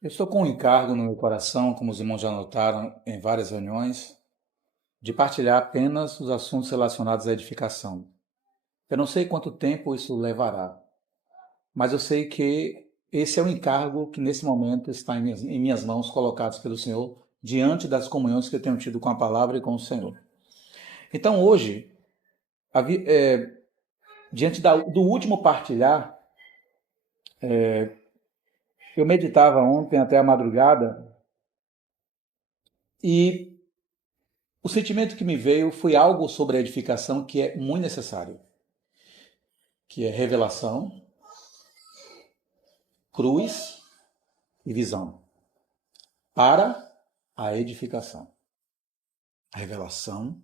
Eu estou com um encargo no meu coração, como os irmãos já notaram em várias reuniões, de partilhar apenas os assuntos relacionados à edificação. Eu não sei quanto tempo isso levará, mas eu sei que esse é o encargo que nesse momento está em minhas mãos, colocados pelo Senhor, diante das comunhões que eu tenho tido com a palavra e com o Senhor. Então hoje, diante do último partilhar, eu meditava ontem até a madrugada e o sentimento que me veio foi algo sobre a edificação que é muito necessário, que é revelação, cruz e visão para a edificação. Revelação,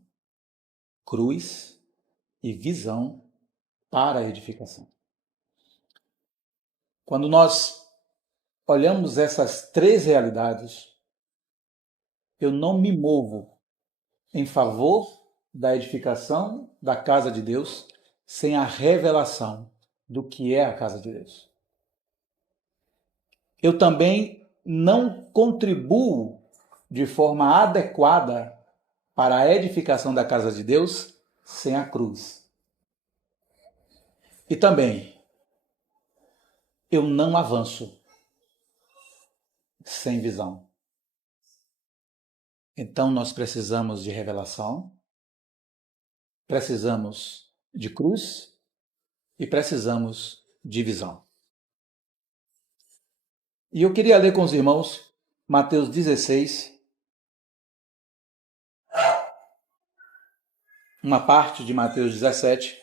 cruz e visão para a edificação. Quando nós olhamos essas três realidades, eu não me movo em favor da edificação da casa de Deus sem a revelação do que é a casa de Deus. Eu também não contribuo de forma adequada para a edificação da casa de Deus sem a cruz. E também eu não avanço sem visão. Então nós precisamos de revelação, precisamos de cruz e precisamos de visão. E eu queria ler com os irmãos Mateus 16, uma parte de Mateus 17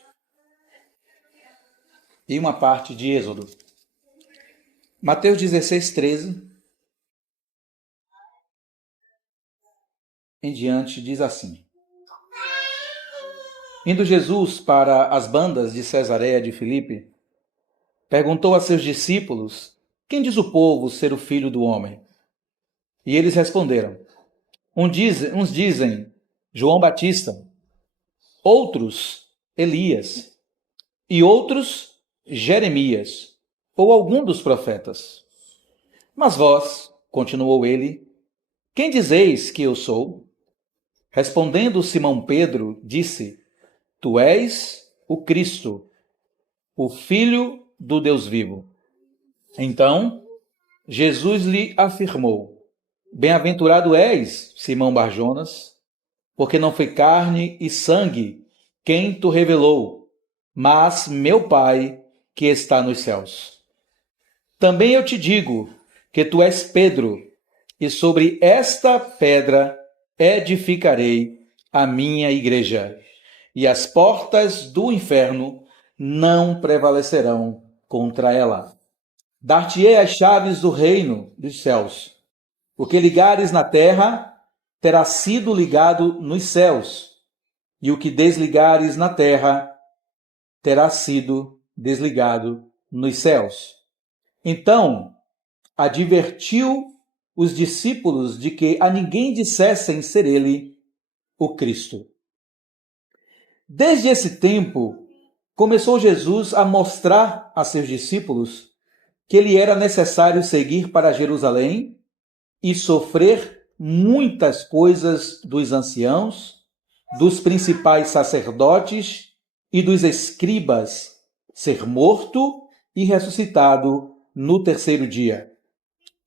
e uma parte de Êxodo. Mateus 16, 13 em diante diz assim: Indo Jesus para as bandas de Cesareia de Filipe, perguntou a seus discípulos: Quem diz o povo ser o filho do homem? E eles responderam: Uns dizem João Batista, outros Elias, e outros Jeremias, ou algum dos profetas. Mas vós, continuou ele, quem dizeis que eu sou? Respondendo Simão Pedro, disse: Tu és o Cristo, o Filho do Deus vivo. Então, Jesus lhe afirmou: Bem-aventurado és, Simão Barjonas, porque não foi carne e sangue quem tu revelou, mas meu Pai que está nos céus. Também eu te digo que tu és Pedro, e sobre esta pedra edificarei a minha igreja, e as portas do inferno não prevalecerão contra ela. Dar-te-ei as chaves do reino dos céus. O que ligares na terra terá sido ligado nos céus, e o que desligares na terra terá sido desligado nos céus. Então, advertiu os discípulos de que a ninguém dissessem ser ele o Cristo. Desde esse tempo, começou Jesus a mostrar a seus discípulos que lhe era necessário seguir para Jerusalém e sofrer muitas coisas dos anciãos, dos principais sacerdotes e dos escribas, ser morto e ressuscitado no terceiro dia.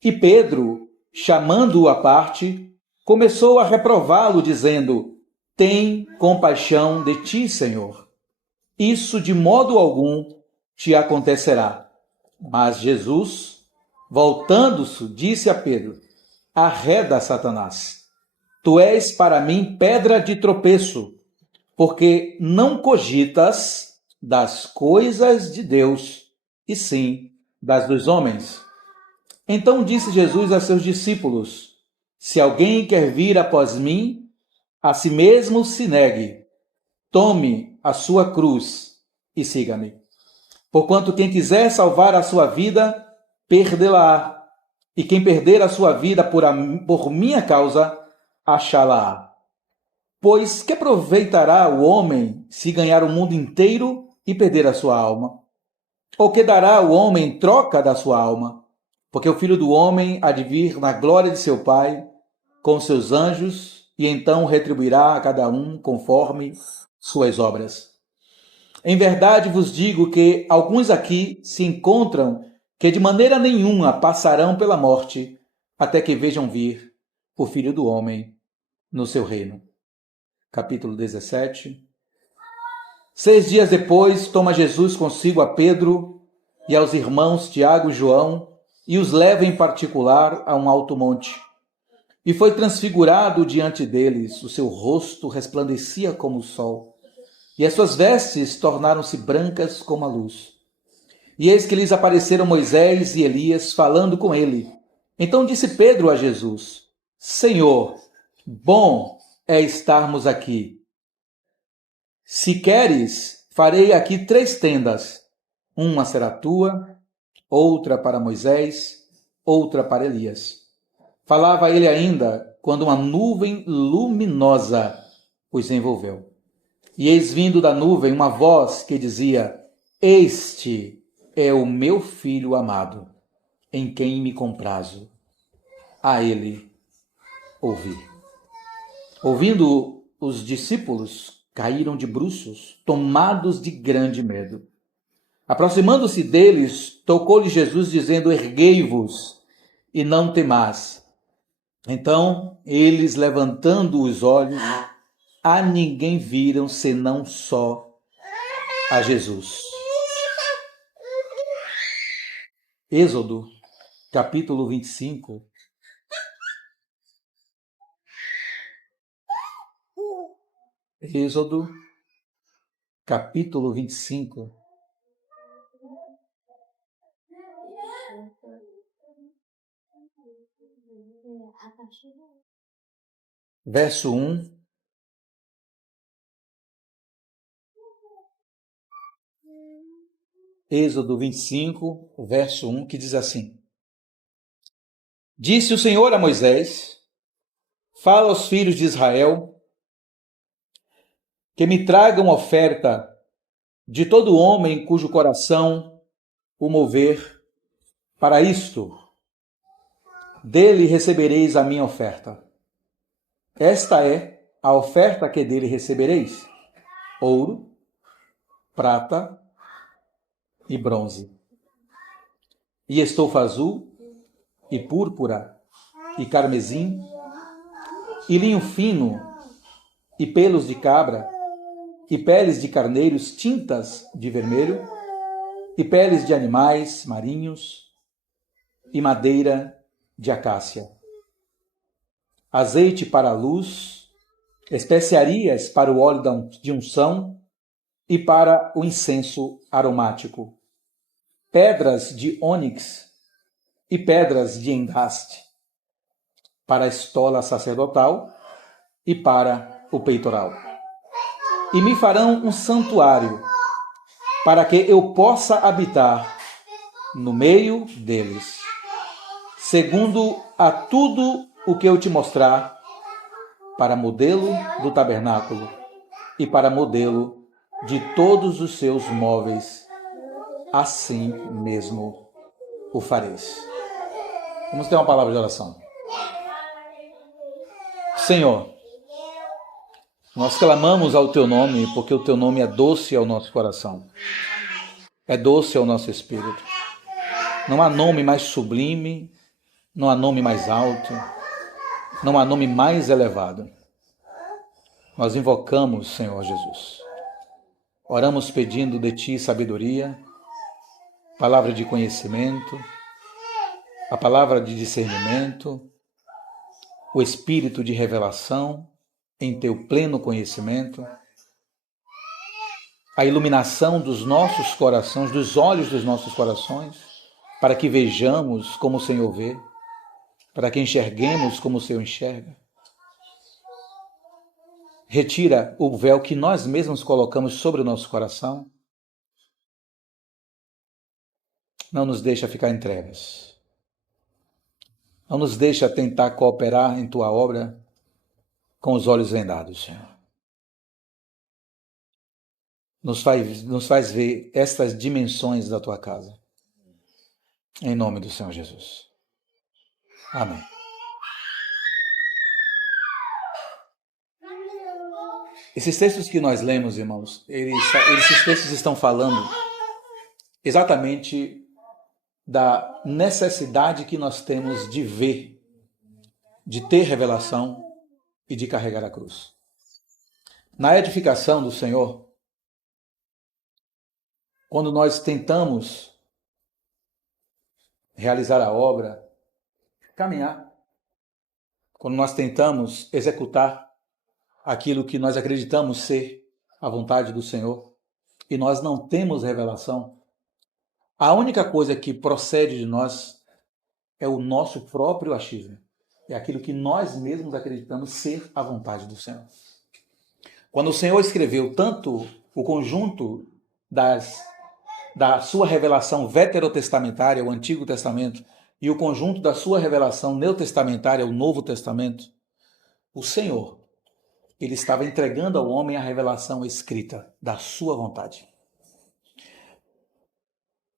E Pedro, chamando-o à parte, começou a reprová-lo, dizendo: Tem compaixão de ti, Senhor. Isso de modo algum te acontecerá. Mas Jesus, voltando-se, disse a Pedro: Arreda, Satanás. Tu és para mim pedra de tropeço, porque não cogitas das coisas de Deus, e sim das dos homens. Então disse Jesus a seus discípulos: Se alguém quer vir após mim, a si mesmo se negue, tome a sua cruz e siga-me. Porquanto quem quiser salvar a sua vida, perdê-la-á, e quem perder a sua vida por minha causa, achá-la-á. Pois que aproveitará o homem se ganhar o mundo inteiro e perder a sua alma? Ou que dará o homem em troca da sua alma? Porque o Filho do Homem há de vir na glória de seu Pai com seus anjos, e então retribuirá a cada um conforme suas obras. Em verdade vos digo que alguns aqui se encontram que de maneira nenhuma passarão pela morte, até que vejam vir o Filho do Homem no seu reino. Capítulo 17. 6 dias depois, toma Jesus consigo a Pedro e aos irmãos Tiago e João e os leva em particular a um alto monte. E foi transfigurado diante deles, o seu rosto resplandecia como o sol, e as suas vestes tornaram-se brancas como a luz. E eis que lhes apareceram Moisés e Elias falando com ele. Então disse Pedro a Jesus: Senhor, bom é estarmos aqui. Se queres, farei aqui 3 tendas. Uma será tua, outra para Moisés, outra para Elias. Falava ele ainda quando uma nuvem luminosa os envolveu. E eis vindo da nuvem uma voz que dizia: Este é o meu filho amado, em quem me comprazo. A ele ouvi. Ouvindo, os discípulos caíram de bruços, tomados de grande medo. Aproximando-se deles, tocou-lhe Jesus, dizendo: Erguei-vos e não temais. Então, eles, levantando os olhos, a ninguém viram, senão só a Jesus. Êxodo, capítulo 25. Êxodo, capítulo 25. Verso 1. Êxodo 25, verso 1, que diz assim: Disse o Senhor a Moisés: Fala aos filhos de Israel que me tragam oferta de todo homem cujo coração o mover para isto. Dele recebereis a minha oferta. Esta é a oferta que dele recebereis: ouro, prata e bronze, e estofa azul, e púrpura, e carmesim, e linho fino, e pelos de cabra, e peles de carneiros tintas de vermelho, e peles de animais marinhos, e madeira de acácia. Azeite para a luz, especiarias para o óleo de unção e para o incenso aromático, pedras de ônix e pedras de endaste, para a estola sacerdotal e para o peitoral. E me farão um santuário, para que eu possa habitar no meio deles, segundo a tudo o que eu te mostrar, para modelo do tabernáculo e para modelo de todos os seus móveis, assim mesmo o fareis. Vamos ter uma palavra de oração. Senhor, nós clamamos ao teu nome porque o teu nome é doce ao nosso coração, é doce ao nosso espírito. Não há nome mais sublime, não há nome mais alto, não há nome mais elevado. Nós invocamos, Senhor Jesus. Oramos pedindo de ti sabedoria, palavra de conhecimento, a palavra de discernimento, o espírito de revelação em teu pleno conhecimento, a iluminação dos nossos corações, dos olhos dos nossos corações, para que vejamos como o Senhor vê, para que enxerguemos como o Senhor enxerga. Retira o véu que nós mesmos colocamos sobre o nosso coração. Não nos deixa ficar em trevas. Não nos deixa tentar cooperar em tua obra com os olhos vendados, Senhor. nos faz ver estas dimensões da tua casa. Em nome do Senhor Jesus. Amém. Esses textos que nós lemos, irmãos, esses textos estão falando exatamente da necessidade que nós temos de ver, de ter revelação e de carregar a cruz. Na edificação do Senhor, quando nós tentamos realizar a obra, caminhar, quando nós tentamos executar aquilo que nós acreditamos ser a vontade do Senhor e nós não temos revelação, a única coisa que procede de nós é o nosso próprio achismo. É aquilo que nós mesmos acreditamos ser a vontade do Senhor. Quando o Senhor escreveu tanto o conjunto da sua revelação veterotestamentária, o Antigo Testamento, e o conjunto da sua revelação neotestamentária, o Novo Testamento, o Senhor, ele estava entregando ao homem a revelação escrita da sua vontade.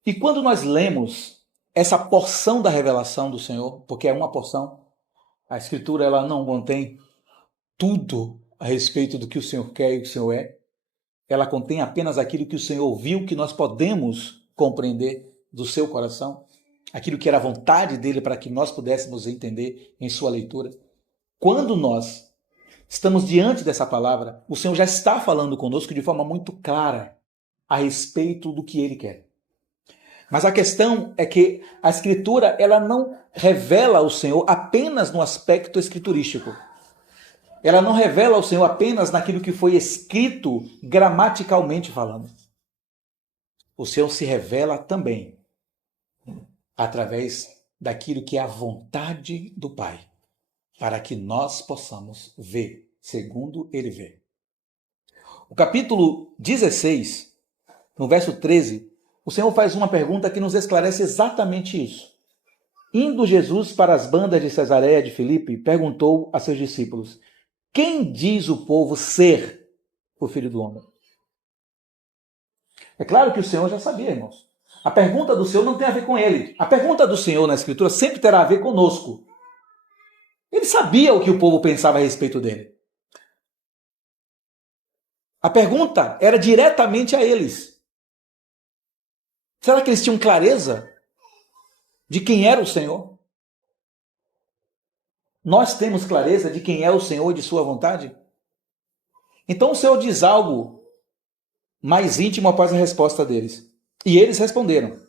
E quando nós lemos essa porção da revelação do Senhor, porque é uma porção, a Escritura ela não contém tudo a respeito do que o Senhor quer e o que o Senhor é, ela contém apenas aquilo que o Senhor viu, que nós podemos compreender do seu coração, aquilo que era a vontade dele para que nós pudéssemos entender em sua leitura. Quando nós estamos diante dessa palavra, o Senhor já está falando conosco de forma muito clara a respeito do que ele quer. Mas a questão é que a Escritura ela não revela o Senhor apenas no aspecto escriturístico. Ela não revela o Senhor apenas naquilo que foi escrito gramaticalmente falando. O Senhor se revela também através daquilo que é a vontade do Pai, para que nós possamos ver segundo Ele vê. O capítulo 16, no verso 13, o Senhor faz uma pergunta que nos esclarece exatamente isso. Indo Jesus para as bandas de Cesareia de Filipe, perguntou a seus discípulos: quem diz o povo ser o Filho do Homem? É claro que o Senhor já sabia, irmãos. A pergunta do Senhor não tem a ver com ele. A pergunta do Senhor na Escritura sempre terá a ver conosco. Ele sabia o que o povo pensava a respeito dele. A pergunta era diretamente a eles. Será que eles tinham clareza de quem era o Senhor? Nós temos clareza de quem é o Senhor e de sua vontade? Então o Senhor diz algo mais íntimo após a resposta deles. E eles responderam: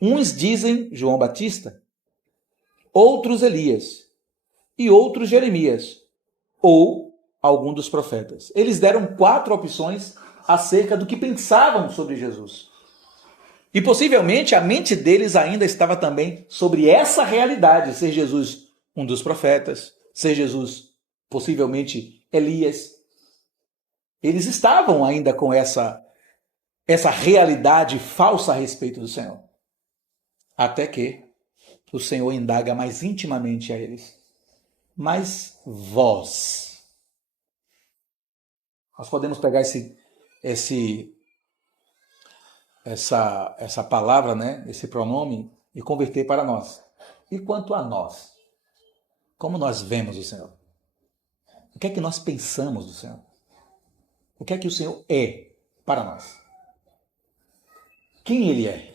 uns dizem João Batista, outros Elias, e outros Jeremias, ou algum dos profetas. Eles deram 4 opções acerca do que pensavam sobre Jesus. E possivelmente a mente deles ainda estava também sobre essa realidade, ser Jesus um dos profetas, ser Jesus possivelmente Elias. Eles estavam ainda com essa realidade falsa a respeito do Senhor. Até que o Senhor indaga mais intimamente a eles: mas vós. Nós podemos pegar essa palavra, né, esse pronome, e converter para nós. E quanto a nós? Como nós vemos o Senhor? O que é que nós pensamos do Senhor? O que é que o Senhor é para nós? Quem Ele é?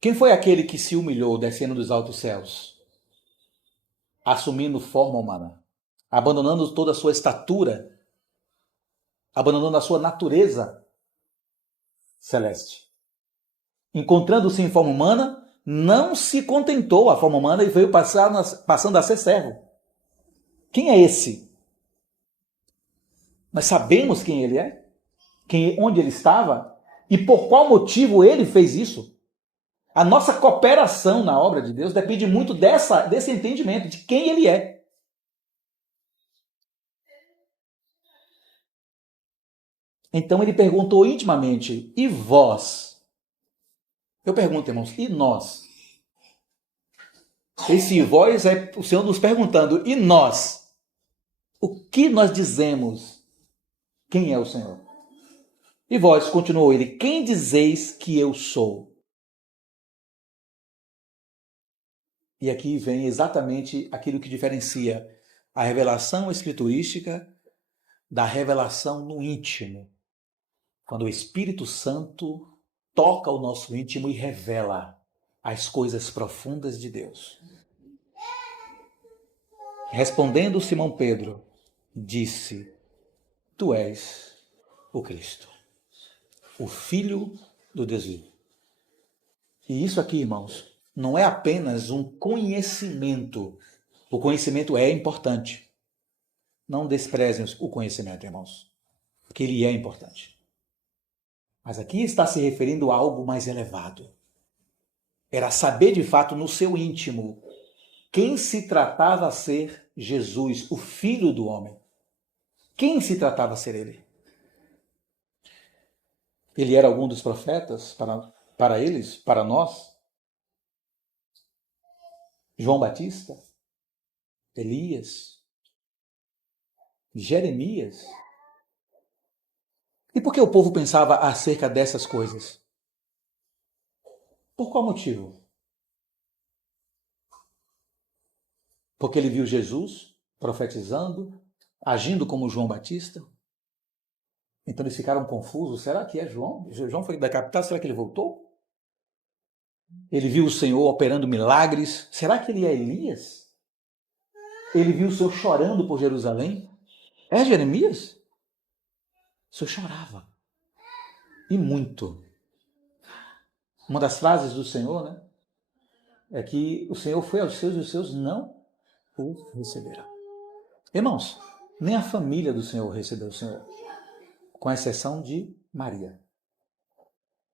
Quem foi aquele que se humilhou descendo dos altos céus, assumindo forma humana, abandonando toda a sua estatura, abandonando a sua natureza celeste? Encontrando-se em forma humana, não se contentou a forma humana e veio passando a ser servo. Quem é esse? Nós sabemos quem ele é, onde ele estava e por qual motivo ele fez isso. A nossa cooperação na obra de Deus depende muito desse entendimento de quem ele é. Então ele perguntou intimamente: e vós? Eu pergunto, irmãos, e nós? Esse vós é o Senhor nos perguntando: e nós? O que nós dizemos? Quem é o Senhor? E vós, continuou ele, quem dizeis que eu sou? E aqui vem exatamente aquilo que diferencia a revelação escriturística da revelação no íntimo. Quando o Espírito Santo toca o nosso íntimo e revela as coisas profundas de Deus. Respondendo Simão Pedro, disse: Tu és o Cristo, o Filho do Deus vivo. E isso aqui, irmãos, não é apenas um conhecimento. O conhecimento é importante. Não desprezem o conhecimento, irmãos, porque ele é importante. Mas aqui está se referindo a algo mais elevado. Era saber de fato no seu íntimo quem se tratava a ser Jesus, o Filho do homem. Quem se tratava a ser ele? Ele era algum dos profetas para eles, para nós? João Batista? Elias? Jeremias? E por que o povo pensava acerca dessas coisas? Por qual motivo? Porque ele viu Jesus profetizando, agindo como João Batista? Então eles ficaram confusos. Será que é João? João foi decapitado? Será que ele voltou? Ele viu o Senhor operando milagres. Será que ele é Elias? Ele viu o Senhor chorando por Jerusalém? É Jeremias? O Senhor chorava. E muito. Uma das frases do Senhor, né? É que o Senhor foi aos seus e os seus não o receberam. Irmãos, nem a família do Senhor recebeu o Senhor, com exceção de Maria.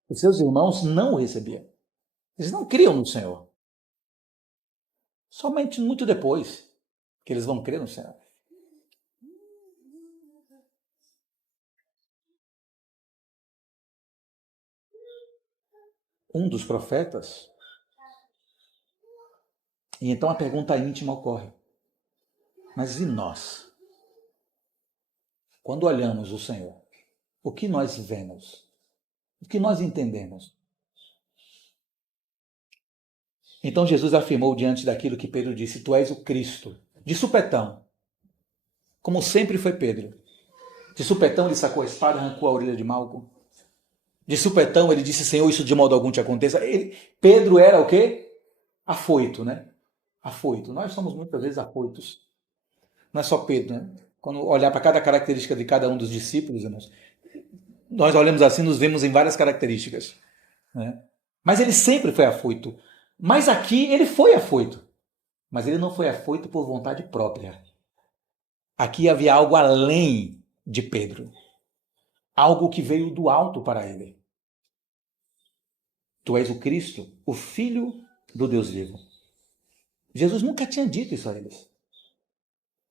Os seus irmãos não o recebiam. Eles não criam no Senhor. Somente muito depois que eles vão crer no Senhor. Um dos profetas. E então a pergunta íntima ocorre. Mas e nós? Quando olhamos o Senhor, o que nós vemos? O que nós entendemos? Então Jesus afirmou diante daquilo que Pedro disse: Tu és o Cristo. De supetão. Como sempre foi Pedro. De supetão ele sacou a espada, arrancou a orelha de Malco. De supetão ele disse: Senhor, isso de modo algum te aconteça. Pedro era o quê? Afoito, né? Afoito. Nós somos muitas vezes afoitos. Não é só Pedro, né? Quando olhar para cada característica de cada um dos discípulos, nós olhamos assim, nos vemos em várias características. Né? Mas ele sempre foi afoito. Mas aqui ele foi afoito. Mas ele não foi afoito por vontade própria. Aqui havia algo além de Pedro. Algo que veio do alto para ele. Tu és o Cristo, o Filho do Deus vivo. Jesus nunca tinha dito isso a eles.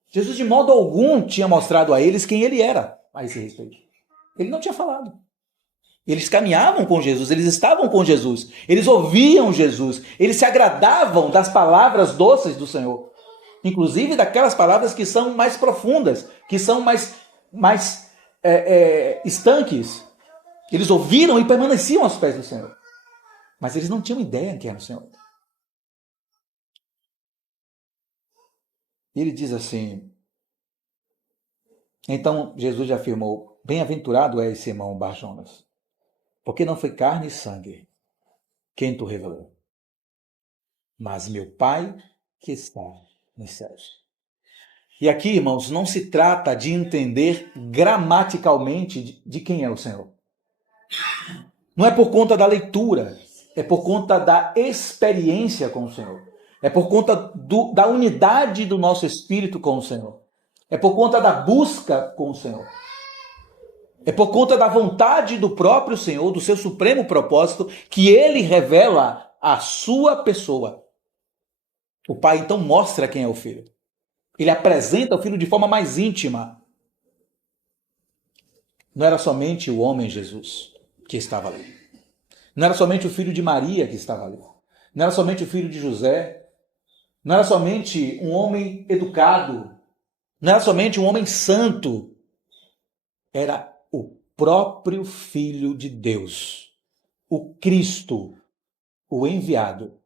Jesus de modo algum tinha mostrado a eles quem ele era a esse respeito. Ele não tinha falado. Eles caminhavam com Jesus, eles estavam com Jesus, eles ouviam Jesus, eles se agradavam das palavras doces do Senhor. Inclusive daquelas palavras que são mais profundas, que são mais estanques. Eles ouviram e permaneciam aos pés do Senhor. Mas eles não tinham ideia quem era o Senhor. E ele diz assim, então Jesus afirmou, bem-aventurado é Simão Bar-Jonas, porque não foi carne e sangue quem tu revelou, mas meu Pai que está nos céus. E aqui, irmãos, não se trata de entender gramaticalmente de quem é o Senhor. Não é por conta da leitura, é por conta da experiência com o Senhor. É por conta da unidade do nosso espírito com o Senhor. É por conta da busca com o Senhor. É por conta da vontade do próprio Senhor, do seu supremo propósito, que ele revela a sua pessoa. O Pai então mostra quem é o Filho. Ele apresenta o Filho de forma mais íntima. Não era somente o homem Jesus que estava ali. Não era somente o filho de Maria que estava ali. Não era somente o filho de José. Não era somente um homem educado. Não era somente um homem santo. Era o próprio Filho de Deus, o Cristo, o enviado.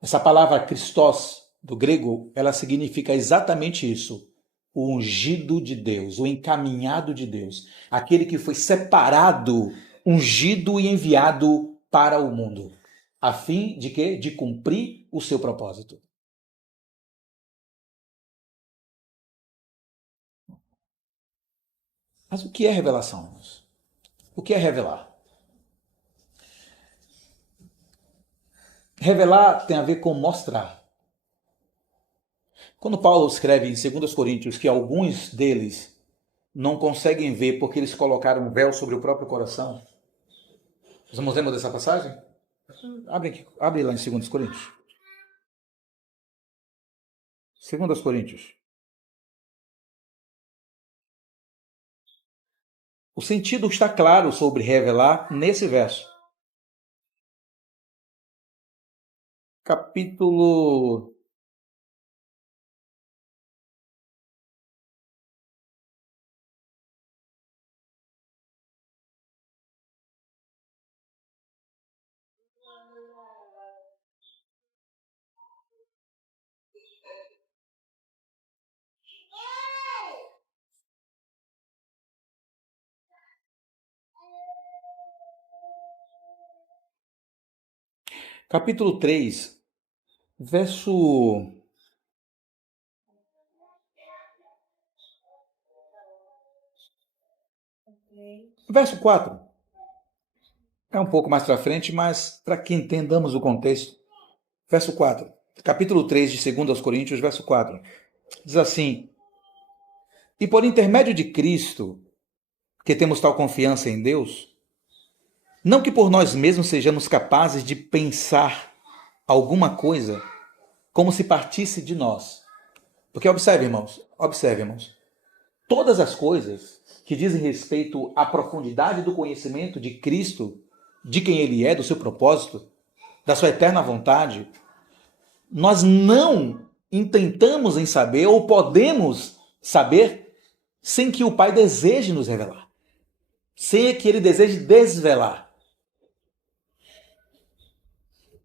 Essa palavra Christos, do grego, ela significa exatamente isso. O ungido de Deus, o encaminhado de Deus. Aquele que foi separado, ungido e enviado para o mundo. A fim de quê? De cumprir o seu propósito. Mas o que é revelação, irmãos? O que é revelar? Revelar tem a ver com mostrar. Quando Paulo escreve em 2 Coríntios que alguns deles não conseguem ver porque eles colocaram um véu sobre o próprio coração, nós vamos lembrar dessa passagem? Abre lá em 2 Coríntios. 2 Coríntios. O sentido está claro sobre revelar nesse verso. Capítulo capítulo 3, verso verso 4. É um pouco mais para frente, mas para que entendamos o contexto. Verso 4. Capítulo 3 de 2 Coríntios, verso 4. Diz assim: E por intermédio de Cristo, que temos tal confiança em Deus, não que por nós mesmos sejamos capazes de pensar alguma coisa como se partisse de nós. Porque observe, irmãos, todas as coisas que dizem respeito à profundidade do conhecimento de Cristo, de quem Ele é, do seu propósito, da sua eterna vontade, nós não intentamos em saber ou podemos saber sem que o Pai deseje nos revelar, sem que Ele deseje desvelar.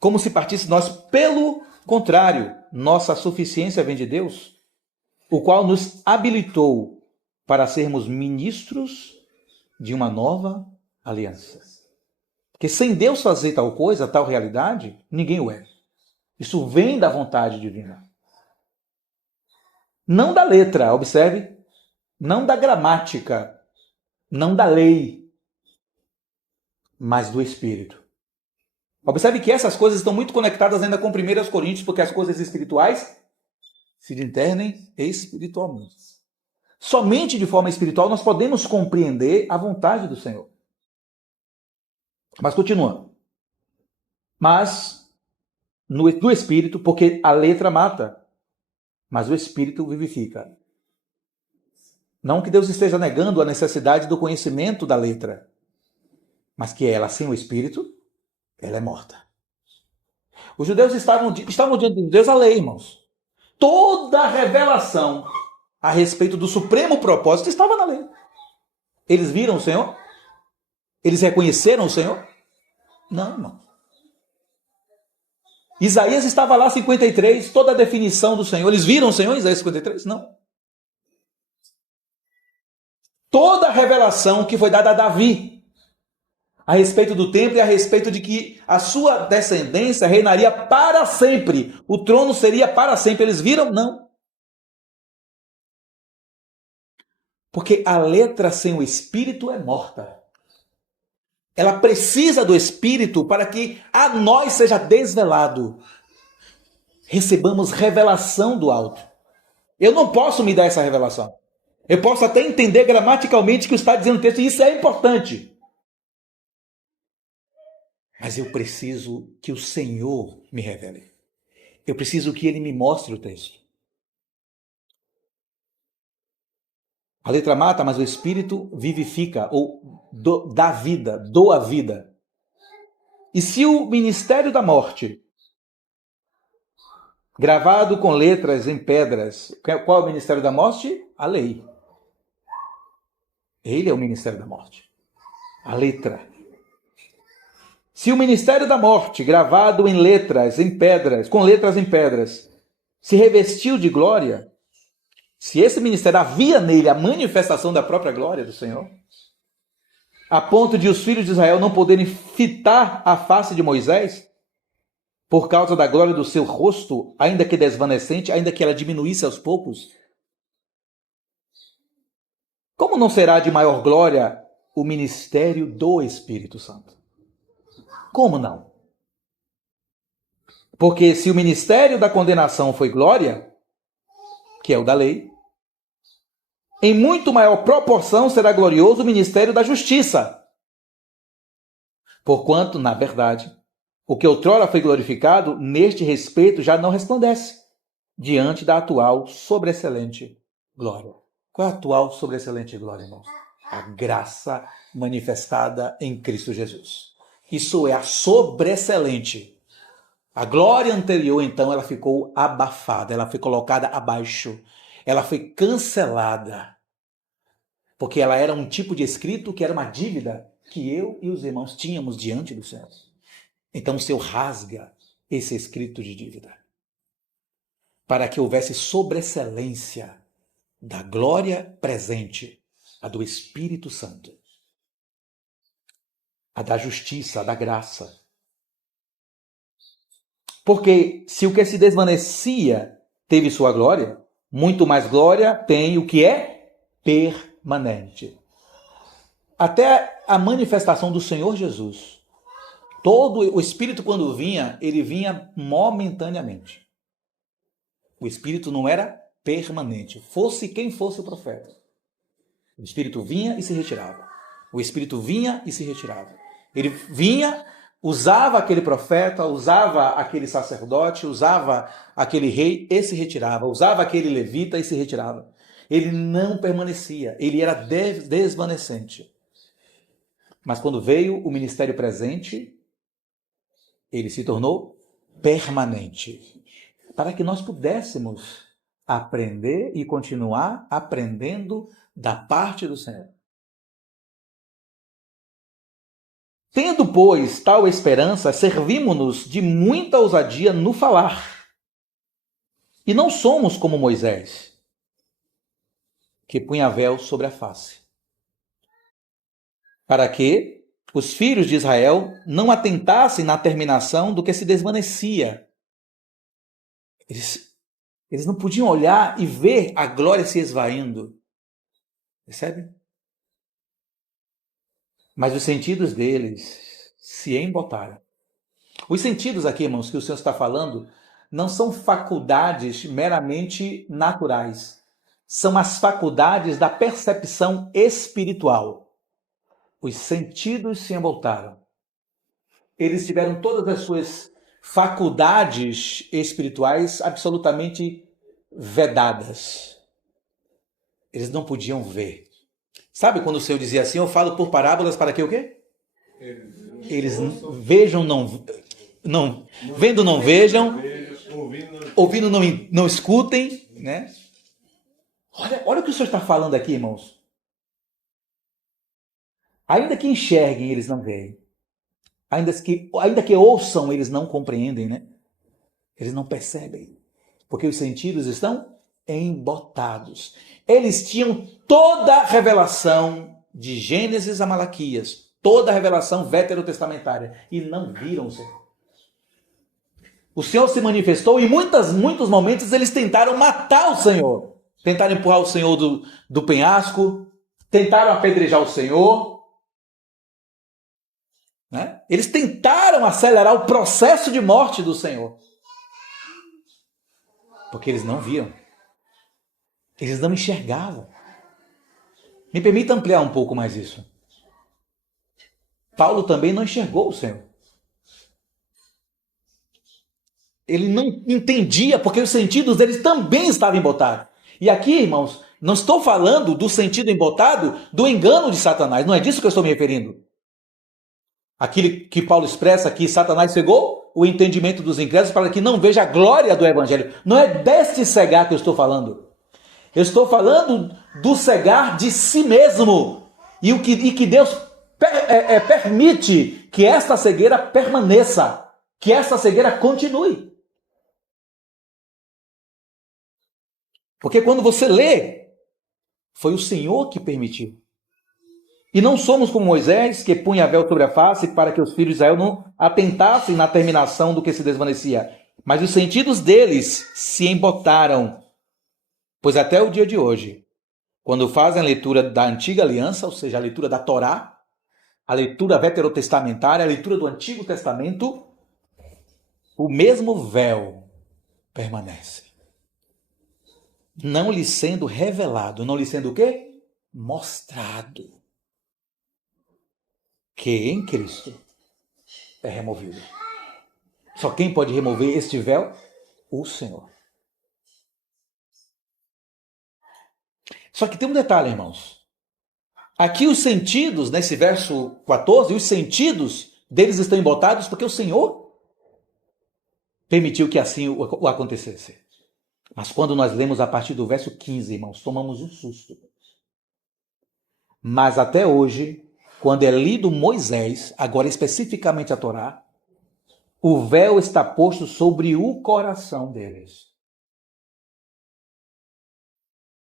Como se partisse de nós. Pelo contrário, nossa suficiência vem de Deus, o qual nos habilitou para sermos ministros de uma nova aliança. Porque sem Deus fazer tal coisa, tal realidade, ninguém o é. Isso vem da vontade divina. Não da letra, observe, não da gramática, não da lei, mas do Espírito. Observe que essas coisas estão muito conectadas ainda com 1 Coríntios, porque as coisas espirituais se discernem espiritualmente. Somente de forma espiritual nós podemos compreender a vontade do Senhor. Mas continuando. Mas no Espírito, porque a letra mata, mas o Espírito vivifica. Não que Deus esteja negando a necessidade do conhecimento da letra, mas que ela, sem o Espírito, ela é morta. Os judeus estavam diante de Deus a lei, irmãos. Toda a revelação a respeito do supremo propósito estava na lei. Eles viram o Senhor? Eles reconheceram o Senhor? Não, irmão. Isaías estava lá, 53, toda a definição do Senhor. Eles viram o Senhor em Isaías 53? Não. Toda a revelação que foi dada a Davi a respeito do templo e a respeito de que a sua descendência reinaria para sempre. O trono seria para sempre. Eles viram? Não. Porque a letra sem o Espírito é morta. Ela precisa do Espírito para que a nós seja desvelado. Recebamos revelação do alto. Eu não posso me dar essa revelação. Eu posso até entender gramaticalmente o que está dizendo o texto, e isso é importante. Mas eu preciso que o Senhor me revele. Eu preciso que Ele me mostre o texto. A letra mata, mas o Espírito vivifica, ou dá vida, doa vida. E se o ministério da morte, gravado com letras em pedras, qual é o ministério da morte? A lei. Ele é o ministério da morte. A letra. Se o ministério da morte, gravado em letras, em pedras, com letras em pedras, se revestiu de glória, se esse ministério havia nele a manifestação da própria glória do Senhor, a ponto de os filhos de Israel não poderem fitar a face de Moisés, por causa da glória do seu rosto, ainda que desvanecente, ainda que ela diminuísse aos poucos, como não será de maior glória o ministério do Espírito Santo? Como não? Porque se o ministério da condenação foi glória, que é o da lei, em muito maior proporção será glorioso o ministério da justiça. Porquanto, na verdade, o que outrora foi glorificado, neste respeito já não resplandece, diante da atual sobreexcelente glória. Qual é a atual sobreexcelente glória, irmãos? A graça manifestada em Cristo Jesus. Isso é a sobreexcelente. A glória anterior, então, ela ficou abafada, ela foi colocada abaixo, ela foi cancelada, porque ela era um tipo de escrito que era uma dívida que eu e os irmãos tínhamos diante do céu. Então o Senhor rasga esse escrito de dívida, para que houvesse sobreexcelência da glória presente, a do Espírito Santo, a da justiça, a da graça. Porque se o que se desvanecia teve sua glória, muito mais glória tem o que é permanente. Até a manifestação do Senhor Jesus, todo o Espírito quando vinha, ele vinha momentaneamente. O Espírito não era permanente, fosse quem fosse o profeta. O Espírito vinha e se retirava. O Espírito vinha e se retirava. Ele vinha, usava aquele profeta, usava aquele sacerdote, usava aquele rei e se retirava. Usava aquele levita e se retirava. Ele não permanecia, ele era desvanecente. Mas quando veio o ministério presente, ele se tornou permanente. Para que nós pudéssemos aprender e continuar aprendendo da parte do Senhor. Tendo, pois, tal esperança, servimos-nos de muita ousadia no falar. E não somos como Moisés, que punha véu sobre a face, para que os filhos de Israel não atentassem na terminação do que se desvanecia. Eles não podiam olhar e ver a glória se esvaindo. Percebe? Mas os sentidos deles se embotaram. Os sentidos aqui, irmãos, que o Senhor está falando, não são faculdades meramente naturais. São as faculdades da percepção espiritual. Os sentidos se embotaram. Eles tiveram todas as suas faculdades espirituais absolutamente vedadas. Eles não podiam ver. Sabe quando o Senhor dizia assim, eu falo por parábolas para que o quê? Eles vejam, não vendo não vejam, ouvindo não escutem, né? Olha o que o Senhor está falando aqui, irmãos. Ainda que enxerguem, eles não veem. Ainda que ouçam, eles não compreendem, né? Eles não percebem. Porque os sentidos estão embotados. Eles tinham toda a revelação de Gênesis a Malaquias, toda a revelação veterotestamentária, e não viram o Senhor. O Senhor se manifestou e em muitos momentos eles tentaram matar o Senhor. Tentaram empurrar o Senhor do penhasco, tentaram apedrejar o Senhor. Né? Eles tentaram acelerar o processo de morte do Senhor. Porque eles não viam. Eles não enxergavam. Me permita ampliar um pouco mais isso. Paulo também não enxergou o Senhor. Ele não entendia porque os sentidos deles também estavam embotados. E aqui, irmãos, não estou falando do sentido embotado do engano de Satanás. Não é disso que eu estou me referindo. Aquilo que Paulo expressa aqui, Satanás cegou o entendimento dos incrédulos para que não veja a glória do Evangelho. Não é deste cegar que eu estou falando. Eu estou falando do cegar de si mesmo, e que Deus permite que esta cegueira permaneça, que esta cegueira continue. Porque quando você lê, foi o Senhor que permitiu. E não somos como Moisés, que punha véu sobre a face para que os filhos de Israel não atentassem na terminação do que se desvanecia. Mas os sentidos deles se embotaram. Pois até o dia de hoje, quando fazem a leitura da Antiga Aliança, ou seja, a leitura da Torá, a leitura veterotestamentária, a leitura do Antigo Testamento, o mesmo véu permanece. Não lhe sendo revelado, não lhe sendo o quê? Mostrado. Que em Cristo é removido. Só quem pode remover este véu? O Senhor. Só que tem um detalhe, irmãos. Aqui os sentidos, nesse verso 14, os sentidos deles estão embotados porque o Senhor permitiu que assim o acontecesse. Mas quando nós lemos a partir do verso 15, irmãos, tomamos um susto. Mas até hoje, quando é lido Moisés, agora especificamente a Torá, o véu está posto sobre o coração deles.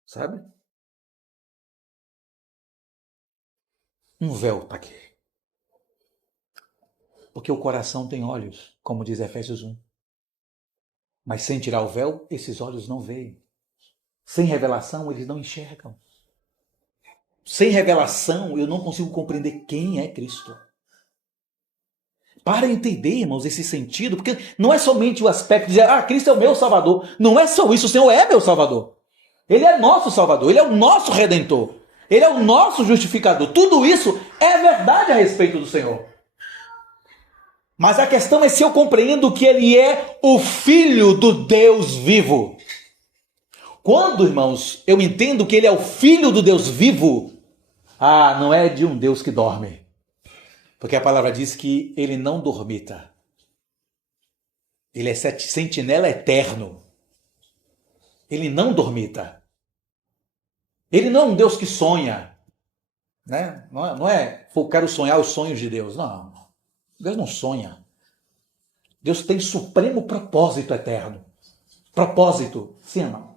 Sabe? Um véu está aqui. Porque o coração tem olhos, como diz Efésios 1. Mas sem tirar o véu, esses olhos não veem. Sem revelação, eles não enxergam. Sem revelação, eu não consigo compreender quem é Cristo. Para entender, irmãos, esse sentido, porque não é somente o aspecto de dizer, Cristo é o meu Salvador. Não é só isso, o Senhor é meu Salvador. Ele é nosso Salvador, Ele é o nosso Redentor. Ele é o nosso justificador. Tudo isso é verdade a respeito do Senhor. Mas a questão é se eu compreendo que Ele é o Filho do Deus vivo. Quando, irmãos, eu entendo que Ele é o Filho do Deus vivo, não é de um Deus que dorme. Porque a palavra diz que Ele não dormita. Ele é sentinela eterno. Ele não dormita. Ele não é um Deus que sonha. Né? Não é, eu quero sonhar os sonhos de Deus. Não. Deus não sonha. Deus tem supremo propósito eterno. Propósito. Sim, irmão.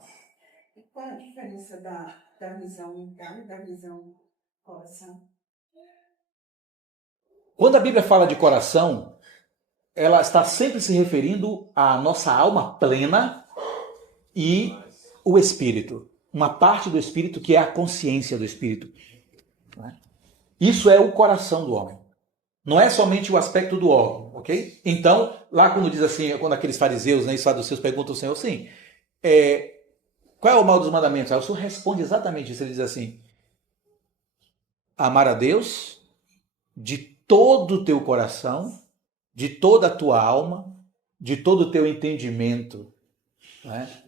E qual é a diferença da visão mental e da visão coração? Quando a Bíblia fala de coração, ela está sempre se referindo à nossa alma plena e o espírito. Uma parte do espírito que é a consciência do espírito. Isso é o coração do homem. Não é somente o aspecto do órgão, ok? Então, lá quando diz assim, quando aqueles fariseus, né, saduceus perguntam ao Senhor, sim, qual é o mal dos mandamentos? Aí o Senhor responde exatamente isso. Ele diz assim, amar a Deus de todo o teu coração, de toda a tua alma, de todo o teu entendimento, né?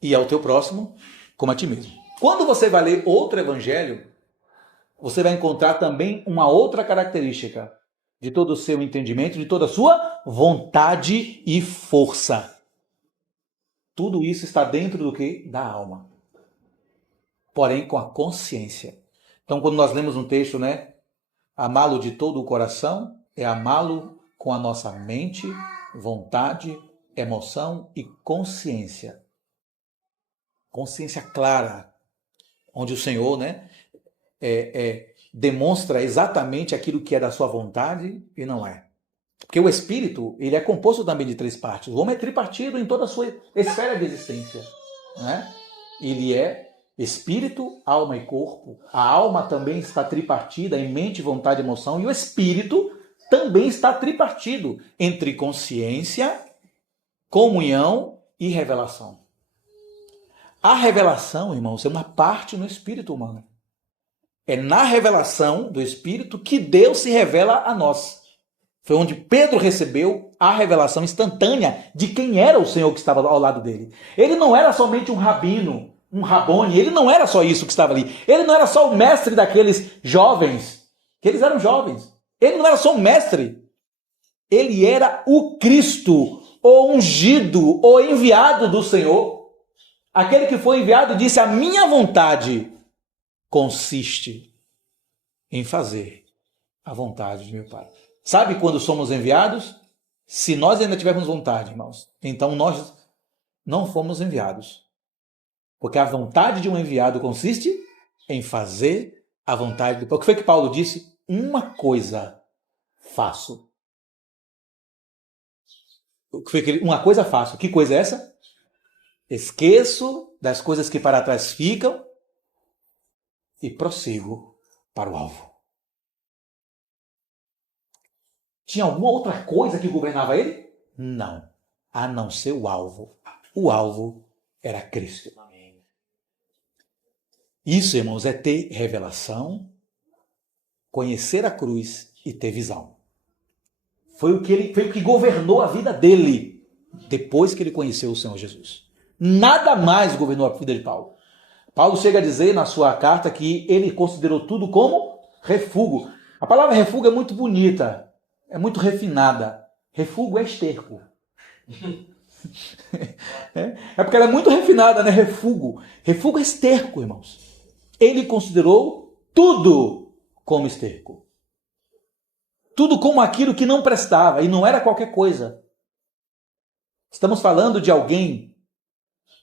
E ao teu próximo como a ti mesmo. Quando você vai ler outro evangelho, você vai encontrar também uma outra característica de todo o seu entendimento, de toda a sua vontade e força. Tudo isso está dentro do quê? Da alma. Porém, com a consciência. Então, quando nós lemos um texto, né? Amá-lo de todo o coração é amá-lo com a nossa mente, vontade, emoção e consciência. Consciência clara, onde o Senhor, né? Demonstra exatamente aquilo que é da sua vontade e não é. Porque o espírito, ele é composto também de 3 partes. O homem é tripartido em toda a sua esfera de existência. Né? Ele é espírito, alma e corpo. A alma também está tripartida em mente, vontade e emoção. E o espírito também está tripartido entre consciência, comunhão e revelação. A revelação, irmãos, é uma parte no espírito humano. É na revelação do Espírito que Deus se revela a nós. Foi onde Pedro recebeu a revelação instantânea de quem era o Senhor que estava ao lado dele. Ele não era somente um rabino, um rabone, ele não era só isso que estava ali. Ele não era só o mestre daqueles jovens, que eles eram jovens. Ele não era só um mestre. Ele era o Cristo, o ungido, o enviado do Senhor. Aquele que foi enviado disse, a minha vontade, consiste em fazer a vontade de meu Pai. Sabe quando somos enviados? Se nós ainda tivermos vontade, irmãos, então nós não fomos enviados. Porque a vontade de um enviado consiste em fazer a vontade do Pai. O que foi que Paulo disse? Uma coisa faço. Uma coisa faço. Que coisa é essa? Esqueço das coisas que para trás ficam e prossigo para o alvo. Tinha alguma outra coisa que governava ele? Não. A não ser o alvo. O alvo era Cristo. Isso, irmãos, é ter revelação, conhecer a cruz e ter visão. Foi o que governou a vida dele depois que ele conheceu o Senhor Jesus. Nada mais governou a vida de Paulo. Paulo chega a dizer na sua carta que ele considerou tudo como refúgio. A palavra refúgio é muito bonita, é muito refinada. Refúgio é esterco. É porque ela é muito refinada, né? Refúgio. Refúgio é esterco, irmãos. Ele considerou tudo como esterco. Tudo como aquilo que não prestava, e não era qualquer coisa. Estamos falando de alguém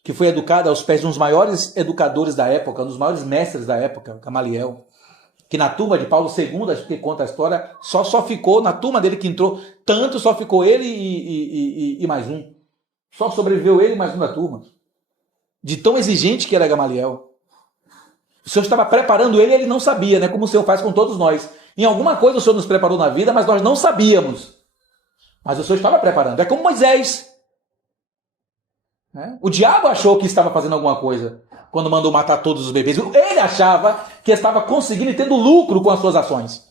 que foi educado aos pés de um dos maiores educadores da época, um dos maiores mestres da época, Gamaliel, que na turma de Paulo II, acho que conta a história, só ficou, na turma dele que entrou, tanto só ficou ele e mais um. Só sobreviveu ele e mais um da turma. De tão exigente que era Gamaliel. O Senhor estava preparando ele e ele não sabia, né? Como o Senhor faz com todos nós. Em alguma coisa o Senhor nos preparou na vida, mas nós não sabíamos. Mas o Senhor estava preparando. É como Moisés. O diabo achou que estava fazendo alguma coisa quando mandou matar todos os bebês. Ele achava que estava conseguindo e tendo lucro com as suas ações.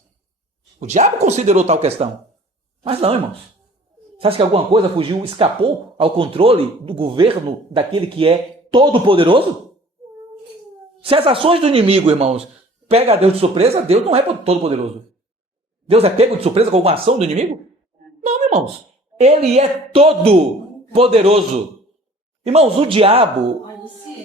O diabo considerou tal questão. Mas não, irmãos. Você acha que alguma coisa fugiu, escapou ao controle do governo daquele que é todo-poderoso? Se as ações do inimigo, irmãos, pega Deus de surpresa, Deus não é todo-poderoso. Deus é pego de surpresa com alguma ação do inimigo? Não, irmãos. Ele é todo-poderoso. Irmãos, o diabo,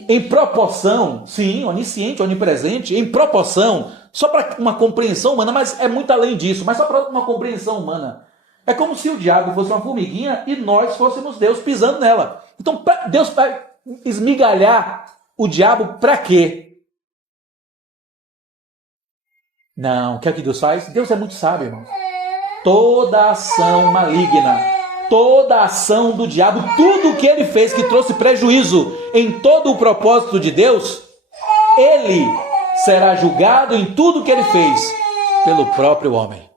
em proporção, sim, onisciente, onipresente, em proporção, só para uma compreensão humana, mas é muito além disso, mas só para uma compreensão humana. É como se o diabo fosse uma formiguinha e nós fôssemos Deus pisando nela. Então, Deus vai esmigalhar o diabo para quê? Não, o que é que Deus faz? Deus é muito sábio, irmão. Toda ação maligna, toda ação do diabo, tudo o que ele fez que trouxe prejuízo em todo o propósito de Deus, ele será julgado em tudo que ele fez pelo próprio homem.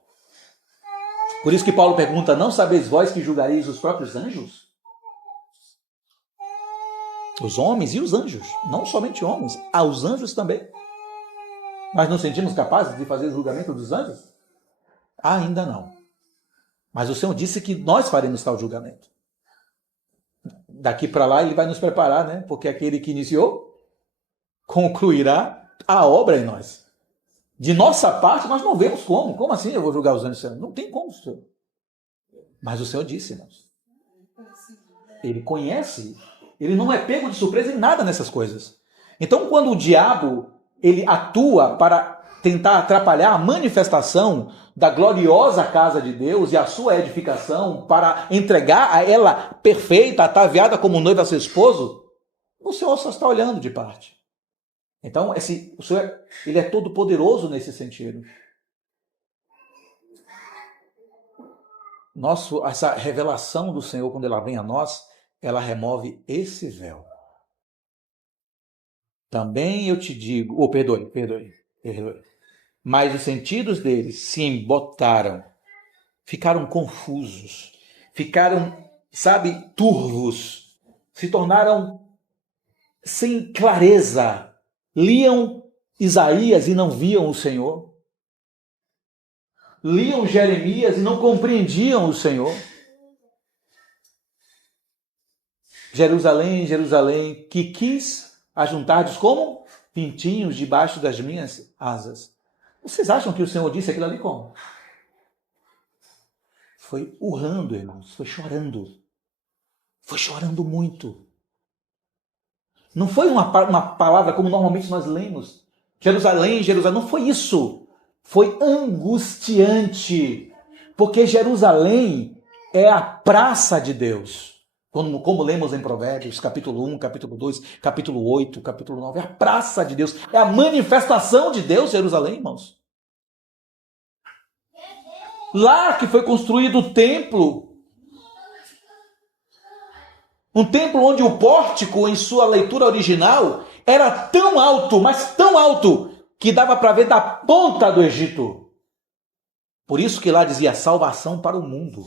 Por isso que Paulo pergunta, não sabeis vós que julgareis os próprios anjos? Os homens e os anjos, não somente homens, aos anjos também. Nós nos sentimos capazes de fazer o julgamento dos anjos? Ainda não. Mas o Senhor disse que nós faremos tal julgamento. Daqui para lá ele vai nos preparar, né? Porque aquele que iniciou concluirá a obra em nós. De nossa parte, nós não vemos como. Como assim eu vou julgar os anjos? Não tem como, Senhor. Mas o Senhor disse, irmãos. Ele conhece. Ele não é pego de surpresa em nada nessas coisas. Então, quando o diabo ele atua para tentar atrapalhar a manifestação da gloriosa casa de Deus e a sua edificação, para entregar a ela perfeita, ataviada como noiva a seu esposo, o Senhor só está olhando de parte. Então, o Senhor ele é todo poderoso nesse sentido. Essa revelação do Senhor, quando ela vem a nós, ela remove esse véu. Também eu te digo, perdoe. Mas os sentidos deles se embotaram, ficaram confusos, ficaram, turvos, se tornaram sem clareza. Liam Isaías e não viam o Senhor. Liam Jeremias e não compreendiam o Senhor. Jerusalém, Jerusalém, que quis ajuntar-vos como pintinhos debaixo das minhas asas. Vocês acham que o Senhor disse aquilo ali como? Foi urrando, irmãos, foi chorando. Foi chorando muito. Não foi uma palavra como normalmente nós lemos Jerusalém, Jerusalém. Não foi isso. Foi angustiante. Porque Jerusalém é a praça de Deus. Como lemos em Provérbios, capítulo 1, capítulo 2, capítulo 8, capítulo 9. É a praça de Deus. É a manifestação de Deus, Jerusalém, irmãos. Lá que foi construído o templo. Um templo onde o pórtico, em sua leitura original, era tão alto, mas tão alto, que dava para ver da ponta do Egito. Por isso que lá dizia salvação para o mundo.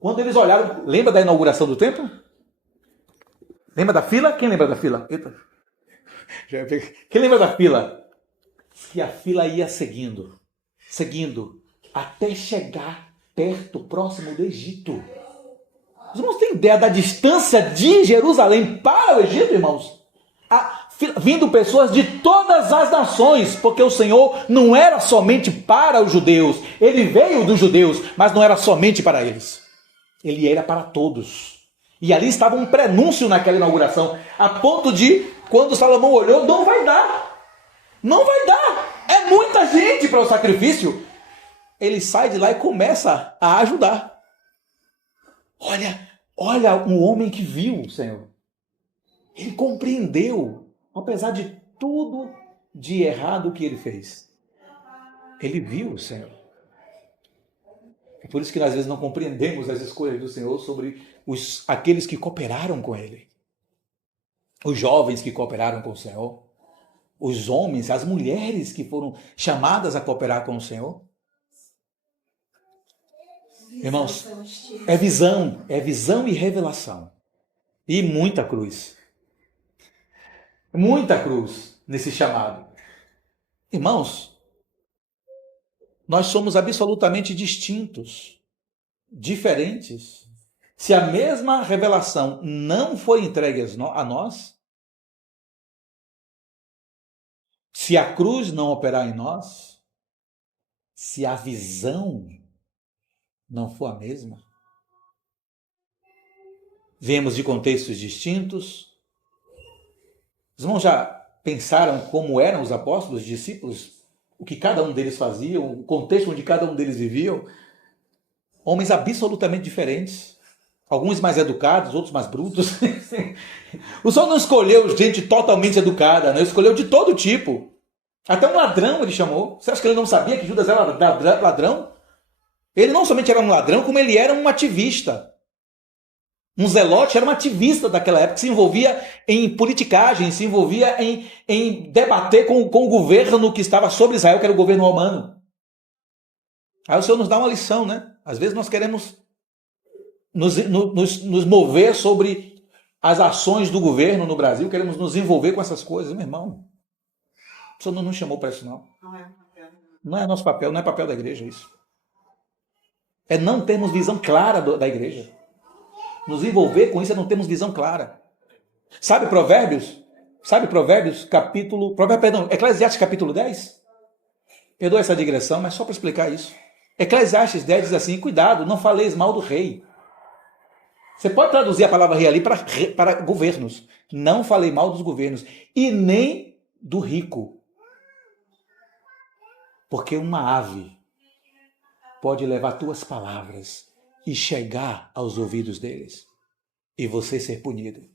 Quando eles olharam, lembra da inauguração do templo? Lembra da fila? Quem lembra da fila? Eita. Quem lembra da fila? Que a fila ia seguindo, até chegar perto, próximo do Egito. Os irmãos têm ideia da distância de Jerusalém para o Egito, irmãos? Vindo pessoas de todas as nações, porque o Senhor não era somente para os judeus. Ele veio dos judeus, mas não era somente para eles. Ele era para todos. E ali estava um prenúncio naquela inauguração, a ponto de, quando Salomão olhou, não vai dar. Não vai dar. É muita gente para o sacrifício. Ele sai de lá e começa a ajudar. Olha um homem que viu o Senhor. Ele compreendeu, apesar de tudo de errado que ele fez. Ele viu o Senhor. É por isso que às vezes não compreendemos as escolhas do Senhor sobre aqueles que cooperaram com Ele. Os jovens que cooperaram com o Senhor. Os homens, as mulheres que foram chamadas a cooperar com o Senhor. Irmãos, é visão e revelação. E muita cruz. Muita cruz nesse chamado. Irmãos, nós somos absolutamente distintos, diferentes. Se a mesma revelação não foi entregue a nós, se a cruz não operar em nós, se a visão não for a mesma, viemos de contextos distintos. Os irmãos já pensaram como eram os apóstolos, os discípulos, o que cada um deles fazia, o contexto onde cada um deles viviam? Homens absolutamente diferentes. Alguns mais educados, outros mais brutos. O Senhor não escolheu gente totalmente educada, não escolheu de todo tipo. Até um ladrão ele chamou. Você acha que ele não sabia que Judas era ladrão? Ele não somente era um ladrão, como ele era um ativista. Um zelote era um ativista daquela época, se envolvia em politicagem, se envolvia em debater com o governo que estava sobre Israel, que era o governo romano. Aí o Senhor nos dá uma lição, né? Às vezes nós queremos nos mover sobre as ações do governo no Brasil, queremos nos envolver com essas coisas. Meu irmão, o Senhor não nos chamou para isso, não. Não é nosso papel, não é papel da igreja isso. É não termos visão clara da igreja. Nos envolver com isso é não termos visão clara. Sabe Provérbios? Eclesiastes capítulo 10? Perdoa essa digressão, mas só para explicar isso. Eclesiastes 10 diz assim: cuidado, não faleis mal do rei. Você pode traduzir a palavra rei ali para governos. Não falei mal dos governos. E nem do rico. Porque uma ave pode levar tuas palavras e chegar aos ouvidos deles, e você ser punido.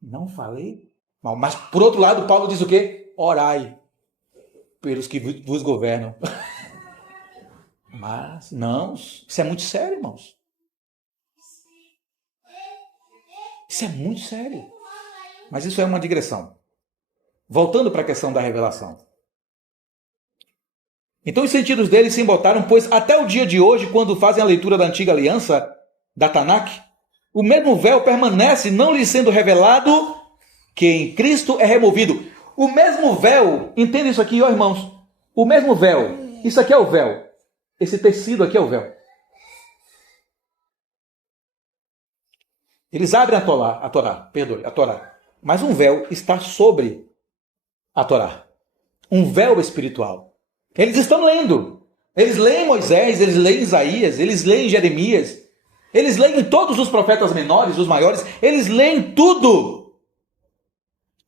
Não falei mal. Mas, por outro lado, Paulo diz o quê? Orai pelos que vos governam. Mas, não, isso é muito sério, irmãos. Isso é muito sério. Mas isso é uma digressão. Voltando para a questão da revelação. Então os sentidos deles se embotaram, pois até o dia de hoje, quando fazem a leitura da antiga aliança, da Tanakh, o mesmo véu permanece, não lhe sendo revelado, que em Cristo é removido. O mesmo véu, entenda isso aqui, ó irmãos, o mesmo véu, isso aqui é o véu, esse tecido aqui é o véu. Eles abrem a Torá, mas um véu está sobre a Torá, um véu espiritual. Eles estão lendo. Eles leem Moisés, eles leem Isaías, eles leem Jeremias. Eles leem todos os profetas menores, os maiores. Eles leem tudo.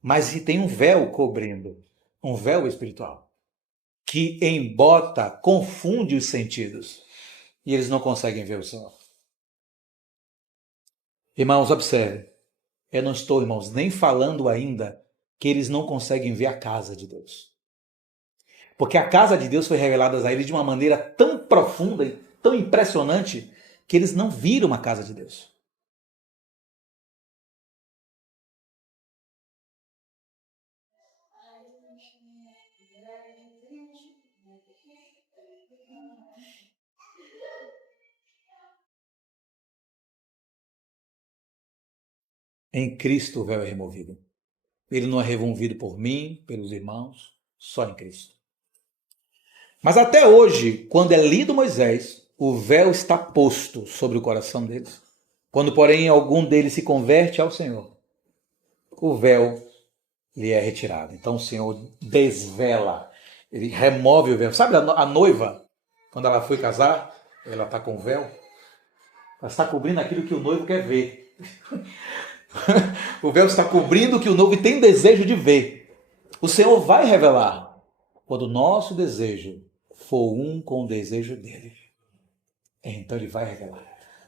mas tem um véu cobrindo, um véu espiritual, que embota, confunde os sentidos, e eles não conseguem ver o Senhor. Irmãos, observe, eu não estou, irmãos, nem falando ainda que eles não conseguem ver a casa de Deus. Porque a casa de Deus foi revelada a eles de uma maneira tão profunda e tão impressionante que eles não viram a casa de Deus. Em Cristo o véu é removido. Ele não é removido por mim, pelos irmãos, só em Cristo. Mas até hoje, quando é lido Moisés, o véu está posto sobre o coração deles. Quando, porém, algum deles se converte ao Senhor, o véu lhe é retirado. Então o Senhor desvela, ele remove o véu. Sabe a noiva, quando ela foi casar, ela está com o véu? Ela está cobrindo aquilo que o noivo quer ver. O véu está cobrindo o que o noivo tem desejo de ver. O Senhor vai revelar quando o nosso desejo for um com o desejo dele. Então ele vai revelar.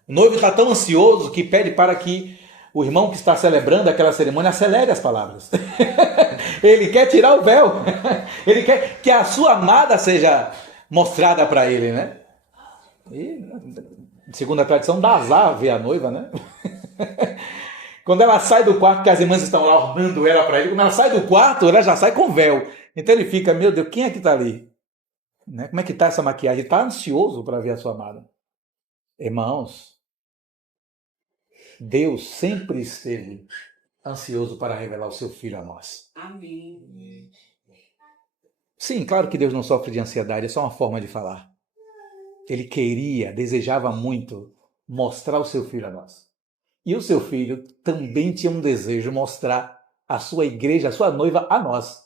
O noivo está tão ansioso que pede para que o irmão que está celebrando aquela cerimônia acelere as palavras. Ele quer tirar o véu. Ele quer que a sua amada seja mostrada para ele, né? E, segundo a tradição, dá azar ver a noiva, né? Quando ela sai do quarto, que as irmãs estão lá ornando ela para ele, quando ela sai do quarto, ela já sai com véu. Então ele fica, meu Deus, quem é que está ali? Né? Como é que está essa maquiagem? Ele está ansioso para ver a sua amada. Irmãos, Deus sempre esteve ansioso para revelar o seu Filho a nós. Amém. Sim, claro que Deus não sofre de ansiedade, é só uma forma de falar. Ele queria, desejava muito mostrar o seu Filho a nós. E o seu Filho também tinha um desejo de mostrar a sua igreja, a sua noiva a nós.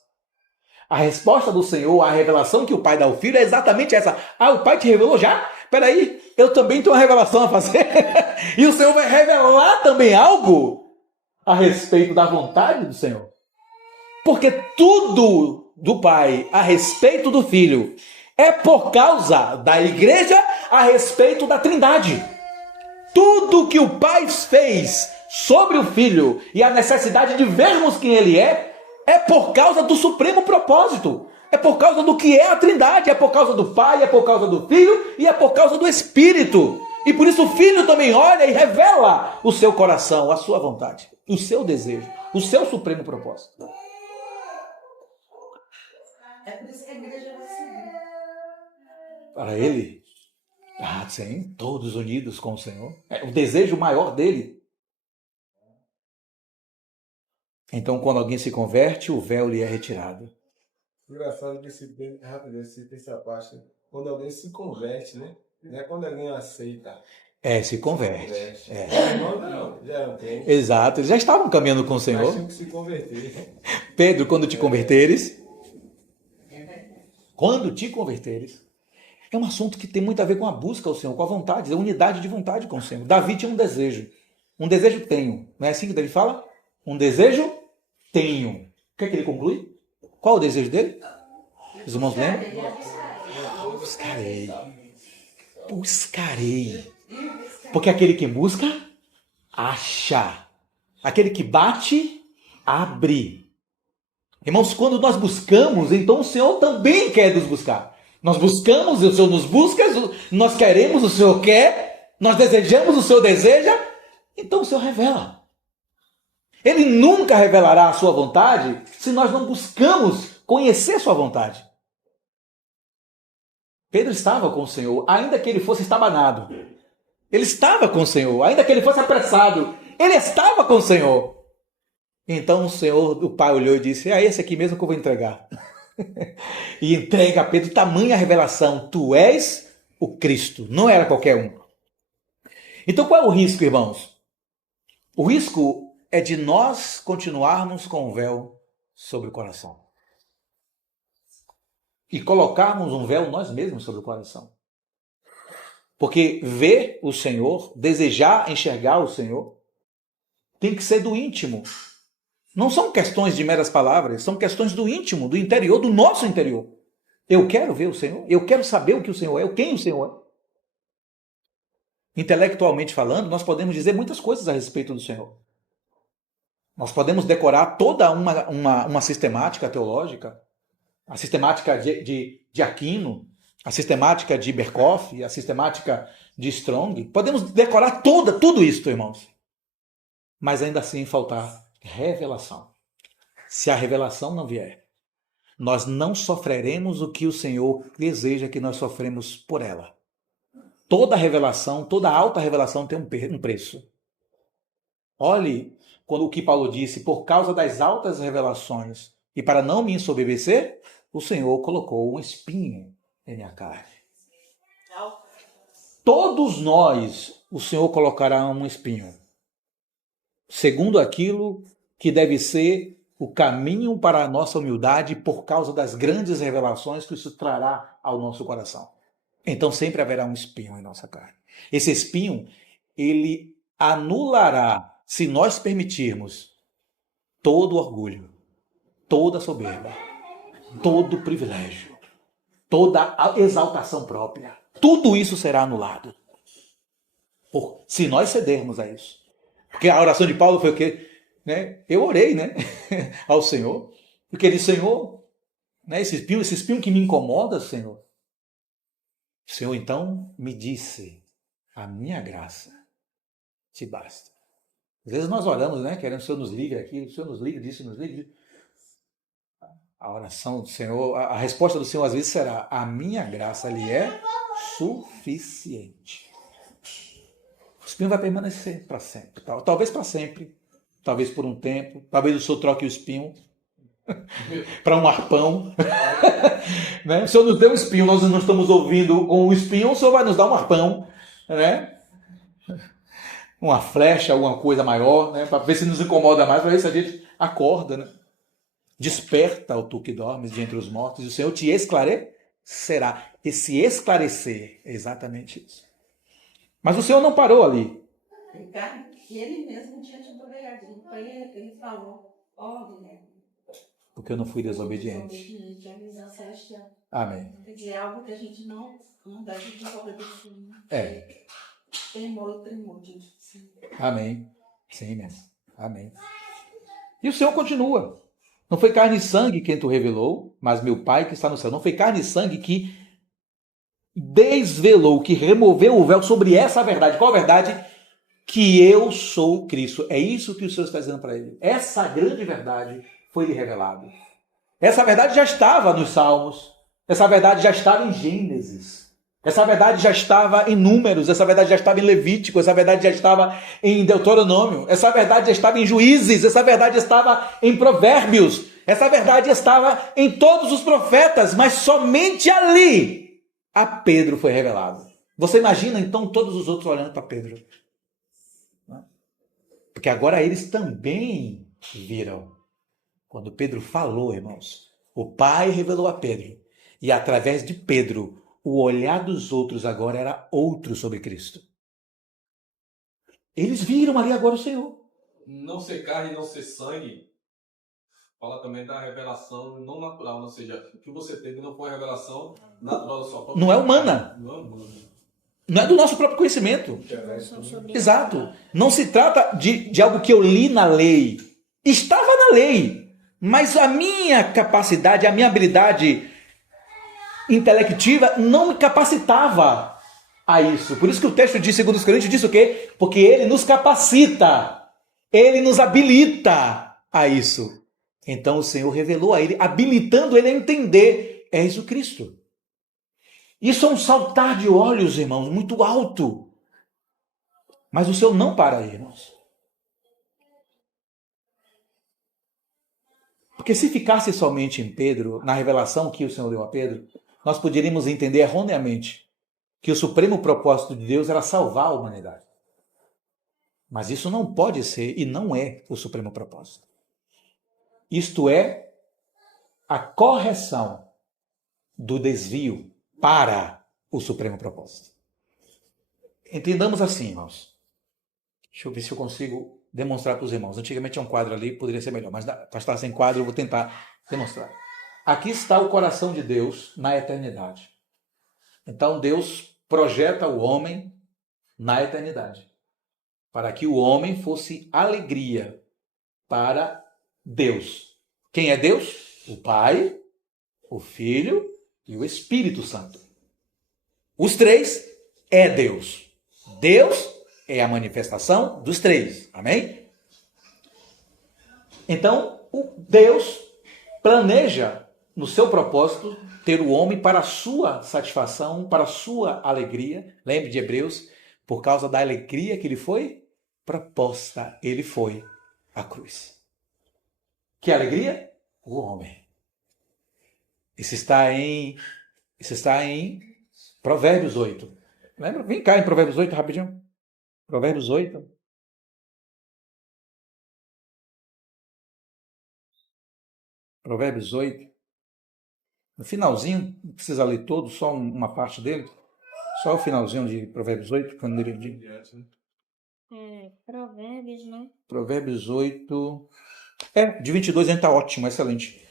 A resposta do Senhor, a revelação que o Pai dá ao Filho é exatamente essa. Ah, o Pai te revelou já? Peraí, eu também tenho uma revelação a fazer. E o Senhor vai revelar também algo a respeito da vontade do Senhor. Porque tudo do Pai a respeito do Filho é por causa da igreja a respeito da Trindade. Tudo que o Pai fez sobre o Filho e a necessidade de vermos quem Ele é por causa do supremo propósito. É por causa do que é a Trindade, é por causa do Pai, é por causa do Filho e é por causa do Espírito. E por isso o Filho também olha e revela o seu coração, a sua vontade, o seu desejo, o seu supremo propósito. É por isso que a igreja vai seguir. Para Ele, sim, todos unidos com o Senhor. É o desejo maior dele. Então, quando alguém se converte, o véu lhe é retirado. Engraçado que rapidinho, essa parte, quando alguém se converte, né? Não é quando alguém aceita. Se converte. Não, já não tem. Exato, eles já estavam caminhando com o Senhor. Mas tinha que se converter. Pedro, quando te converteres, é um assunto que tem muito a ver com a busca ao Senhor, com a vontade, a unidade de vontade com o Senhor. Davi tinha um desejo tenho. Não é assim que Davi fala? Um desejo tenho. O que é que ele conclui? Qual o desejo dele? Os irmãos lembram? Buscarei. Porque aquele que busca, acha. Aquele que bate, abre. Irmãos, quando nós buscamos, então o Senhor também quer nos buscar. Nós buscamos, o Senhor nos busca, nós queremos, o Senhor quer, nós desejamos, o Senhor deseja, então o Senhor revela. Ele nunca revelará a sua vontade se nós não buscamos conhecer sua vontade. Pedro estava com o Senhor, ainda que ele fosse estabanado. Ele estava com o Senhor, ainda que ele fosse apressado. Ele estava com o Senhor. Então o Senhor, o Pai, olhou e disse, é esse aqui mesmo que eu vou entregar. E entrega a Pedro tamanha revelação. Tu és o Cristo, não era qualquer um. Então qual é o risco, irmãos? O risco é de nós continuarmos com o véu sobre o coração. E colocarmos um véu nós mesmos sobre o coração. Porque ver o Senhor, desejar enxergar o Senhor, tem que ser do íntimo. Não são questões de meras palavras, são questões do íntimo, do interior, do nosso interior. Eu quero ver o Senhor, eu quero saber o que o Senhor é, quem o Senhor é. Intelectualmente falando, nós podemos dizer muitas coisas a respeito do Senhor. Nós podemos decorar toda uma sistemática teológica, a sistemática de Aquino, a sistemática de Berkoff, a sistemática de Strong. Podemos decorar tudo isso, irmãos. Mas ainda assim faltar revelação. Se a revelação não vier, nós não sofreremos o que o Senhor deseja que nós sofremos por ela. Toda revelação, toda alta revelação tem um preço. Olhe quando o que Paulo disse, por causa das altas revelações e para não me ensoberbecer, o Senhor colocou um espinho em minha carne. Todos nós, o Senhor colocará um espinho, segundo aquilo que deve ser o caminho para a nossa humildade por causa das grandes revelações que isso trará ao nosso coração. Então sempre haverá um espinho em nossa carne. Esse espinho, ele anulará, se nós permitirmos, todo orgulho, toda soberba, todo privilégio, toda exaltação própria. Tudo isso será anulado. Se nós cedermos a isso. Porque a oração de Paulo foi o quê? Eu orei, ao Senhor. Porque ele disse, Senhor, esse espinho que me incomoda, Senhor. O Senhor então me disse, a minha graça te basta. Às vezes nós oramos, querendo que o Senhor nos livre aqui, o Senhor nos livre disso, nos livre. A oração do Senhor, a resposta do Senhor às vezes será, a minha graça lhe é suficiente. O espinho vai permanecer para sempre. Talvez para sempre, talvez por um tempo, talvez o Senhor troque o espinho para um arpão. O Senhor nos deu um espinho, nós não estamos ouvindo com o espinho, o Senhor vai nos dar um arpão, uma flecha, alguma coisa maior, para ver se nos incomoda mais, para ver se a gente acorda, Desperta, ó tu que dormes de entre os mortos, e o Senhor te esclarecerá. Esse esclarecer é exatamente isso. Mas o Senhor não parou ali. Ricardo, ele mesmo tinha te obrigadinho. Ele falou, Porque eu não fui desobediente. Amém. Quer dizer, algo que a gente não deve desobedecer. Tremor. Amém. Sim, mesmo. Amém. E o Senhor continua. Não foi carne e sangue quem tu revelou, mas meu Pai que está no céu. Não foi carne e sangue que desvelou, que removeu o véu sobre essa verdade. Qual a verdade? Que eu sou Cristo. É isso que o Senhor está dizendo para ele. Essa grande verdade foi-lhe revelada. Essa verdade já estava nos Salmos. Essa verdade já estava em Gênesis. Essa verdade já estava em Números. Essa verdade já estava em Levítico. Essa verdade já estava em Deuteronômio. Essa verdade já estava em Juízes. Essa verdade já estava em Provérbios. Essa verdade estava em todos os profetas. Mas somente ali a Pedro foi revelado. Você imagina então todos os outros olhando para Pedro? Porque agora eles também viram. Quando Pedro falou, irmãos, o Pai revelou a Pedro. E através de Pedro, o olhar dos outros agora era outro sobre Cristo. Eles viram ali agora o Senhor. Não ser carne, não ser sangue, fala também da revelação não natural. Ou seja, o que você teve não foi a revelação natural da sua própria. Não é humana. Não é humana. Não é do nosso próprio conhecimento. Exato. Não se trata de algo que eu li na lei. Estava na lei. Mas a minha capacidade, a minha habilidade intelectiva não me capacitava a isso. Por isso que o texto de 2 Coríntios diz o quê? Porque ele nos capacita. Ele nos habilita a isso. Então o Senhor revelou a ele, habilitando ele a entender. És o Cristo. Isso é um saltar de olhos, irmãos, muito alto. Mas o Senhor não para aí, irmãos. Porque se ficasse somente em Pedro, na revelação que o Senhor deu a Pedro, nós poderíamos entender erroneamente que o supremo propósito de Deus era salvar a humanidade. Mas isso não pode ser e não é o supremo propósito. Isto é a correção do desvio para o supremo propósito. Entendamos assim, irmãos. Deixa eu ver se eu consigo demonstrar para os irmãos. Antigamente tinha um quadro ali, poderia ser melhor, mas para estar sem quadro eu vou tentar demonstrar. Aqui está o coração de Deus na eternidade. Então Deus projeta o homem na eternidade, para que o homem fosse alegria para Deus. Quem é Deus? O Pai, o Filho e o Espírito Santo. Os três é Deus. Deus é a manifestação dos três. Amém? Então, o Deus planeja, no seu propósito, ter o homem para a sua satisfação, para a sua alegria. Lembre de Hebreus, por causa da alegria que lhe foi proposta, ele foi à cruz. Que alegria? O homem. Isso está em Provérbios 8. Lembra? Vem cá em Provérbios 8 rapidinho. Provérbios 8. Provérbios 8. No finalzinho, não precisa ler todo, só uma parte dele. Só o finalzinho de Provérbios 8, quando ele diz. Provérbios, né? Provérbios 8. De 22 a gente está ótimo, excelente.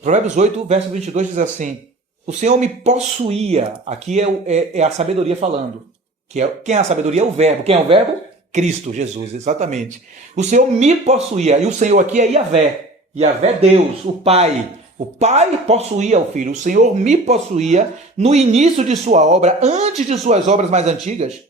Provérbios 8, verso 22 diz assim: o Senhor me possuía. Aqui é a sabedoria falando. Quem é a sabedoria? É o verbo. Quem é o verbo? Cristo, Jesus, exatamente. O Senhor me possuía. E o Senhor aqui é Yahvé. Yahvé é Deus, o Pai. O Pai possuía o Filho. O Senhor me possuía no início de sua obra, antes de suas obras mais antigas.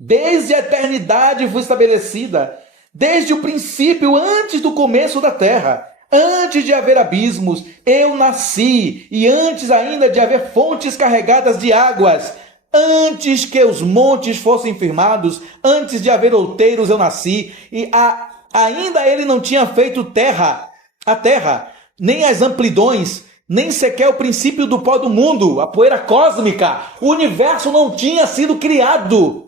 Desde a eternidade foi estabelecida. Desde o princípio, antes do começo da terra. Antes de haver abismos, eu nasci, e antes ainda de haver fontes carregadas de águas, antes que os montes fossem firmados, antes de haver outeiros, eu nasci, e ainda ele não tinha feito a terra, nem as amplidões, nem sequer o princípio do pó do mundo, a poeira cósmica. O universo não tinha sido criado.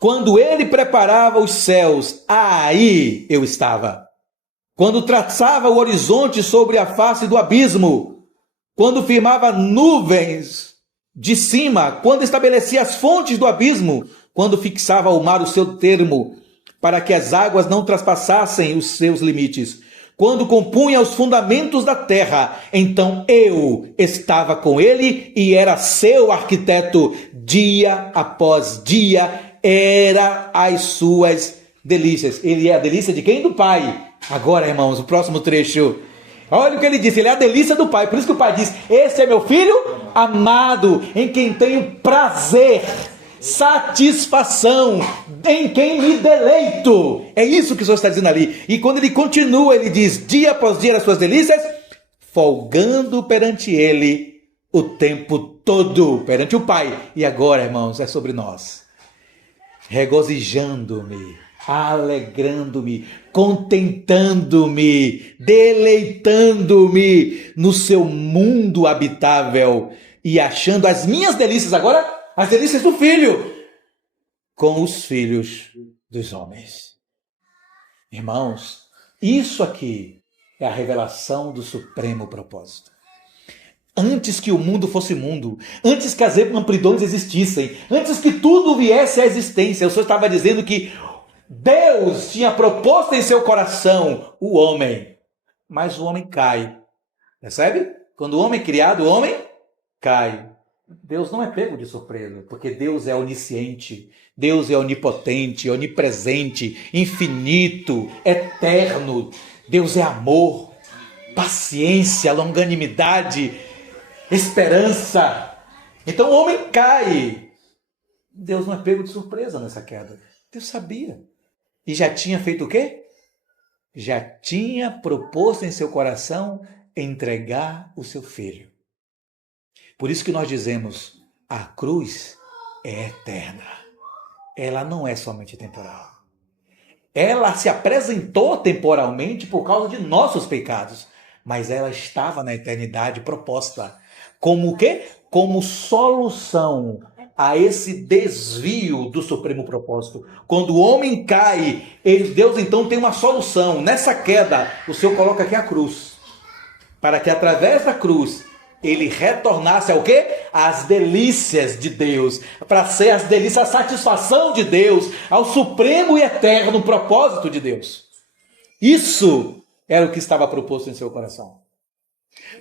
Quando ele preparava os céus, aí eu estava. Quando traçava o horizonte sobre a face do abismo, quando firmava nuvens de cima, quando estabelecia as fontes do abismo, quando fixava ao mar o seu termo, para que as águas não traspassassem os seus limites, quando compunha os fundamentos da terra, então eu estava com ele e era seu arquiteto, dia após dia, era as suas delícias. Ele é a delícia de quem? Do Pai. Agora, irmãos, o próximo trecho. Olha o que ele disse, ele é a delícia do Pai. Por isso que o Pai diz, esse é meu filho amado, em quem tenho prazer, satisfação, em quem me deleito. É isso que o Senhor está dizendo ali. E quando ele continua, ele diz, dia após dia as suas delícias, folgando perante ele o tempo todo, perante o Pai. E agora, irmãos, é sobre nós. Regozijando-me, alegrando-me, contentando-me, deleitando-me no seu mundo habitável e achando as minhas delícias agora, as delícias do Filho, com os filhos dos homens. Irmãos, isso aqui é a revelação do supremo propósito. Antes que o mundo fosse mundo, antes que as amplidões existissem, antes que tudo viesse à existência, o Senhor estava dizendo que Deus tinha proposto em seu coração o homem, mas o homem cai. Percebe? Quando o homem é criado, o homem cai. Deus não é pego de surpresa, porque Deus é onisciente, Deus é onipotente, onipresente, infinito, eterno. Deus é amor, paciência, longanimidade, esperança. Então o homem cai. Deus não é pego de surpresa nessa queda. Deus sabia. E já tinha feito o quê? Já tinha proposto em seu coração entregar o seu filho. Por isso que nós dizemos, a cruz é eterna. Ela não é somente temporal. Ela se apresentou temporalmente por causa de nossos pecados, mas ela estava na eternidade proposta. Como o quê? Como solução a esse desvio do supremo propósito. Quando o homem cai, Deus então tem uma solução. Nessa queda, o Senhor coloca aqui a cruz, para que através da cruz ele retornasse ao quê? Às delícias de Deus, para ser as delícias, a satisfação de Deus, ao supremo e eterno propósito de Deus. Isso era o que estava proposto em seu coração.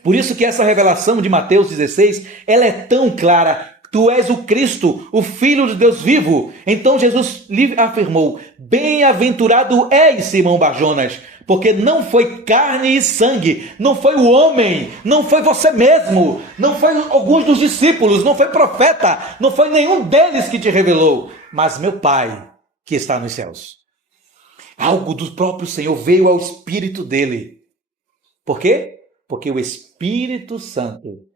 Por isso que essa revelação de Mateus 16, ela é tão clara. Tu és o Cristo, o Filho de Deus vivo. Então Jesus lhe afirmou: bem-aventurado és, Simão Barjonas, porque não foi carne e sangue, não foi o homem, não foi você mesmo, não foi alguns dos discípulos, não foi profeta, não foi nenhum deles que te revelou, mas meu Pai que está nos céus. Algo do próprio Senhor veio ao Espírito dele. Por quê? Porque o Espírito Santo,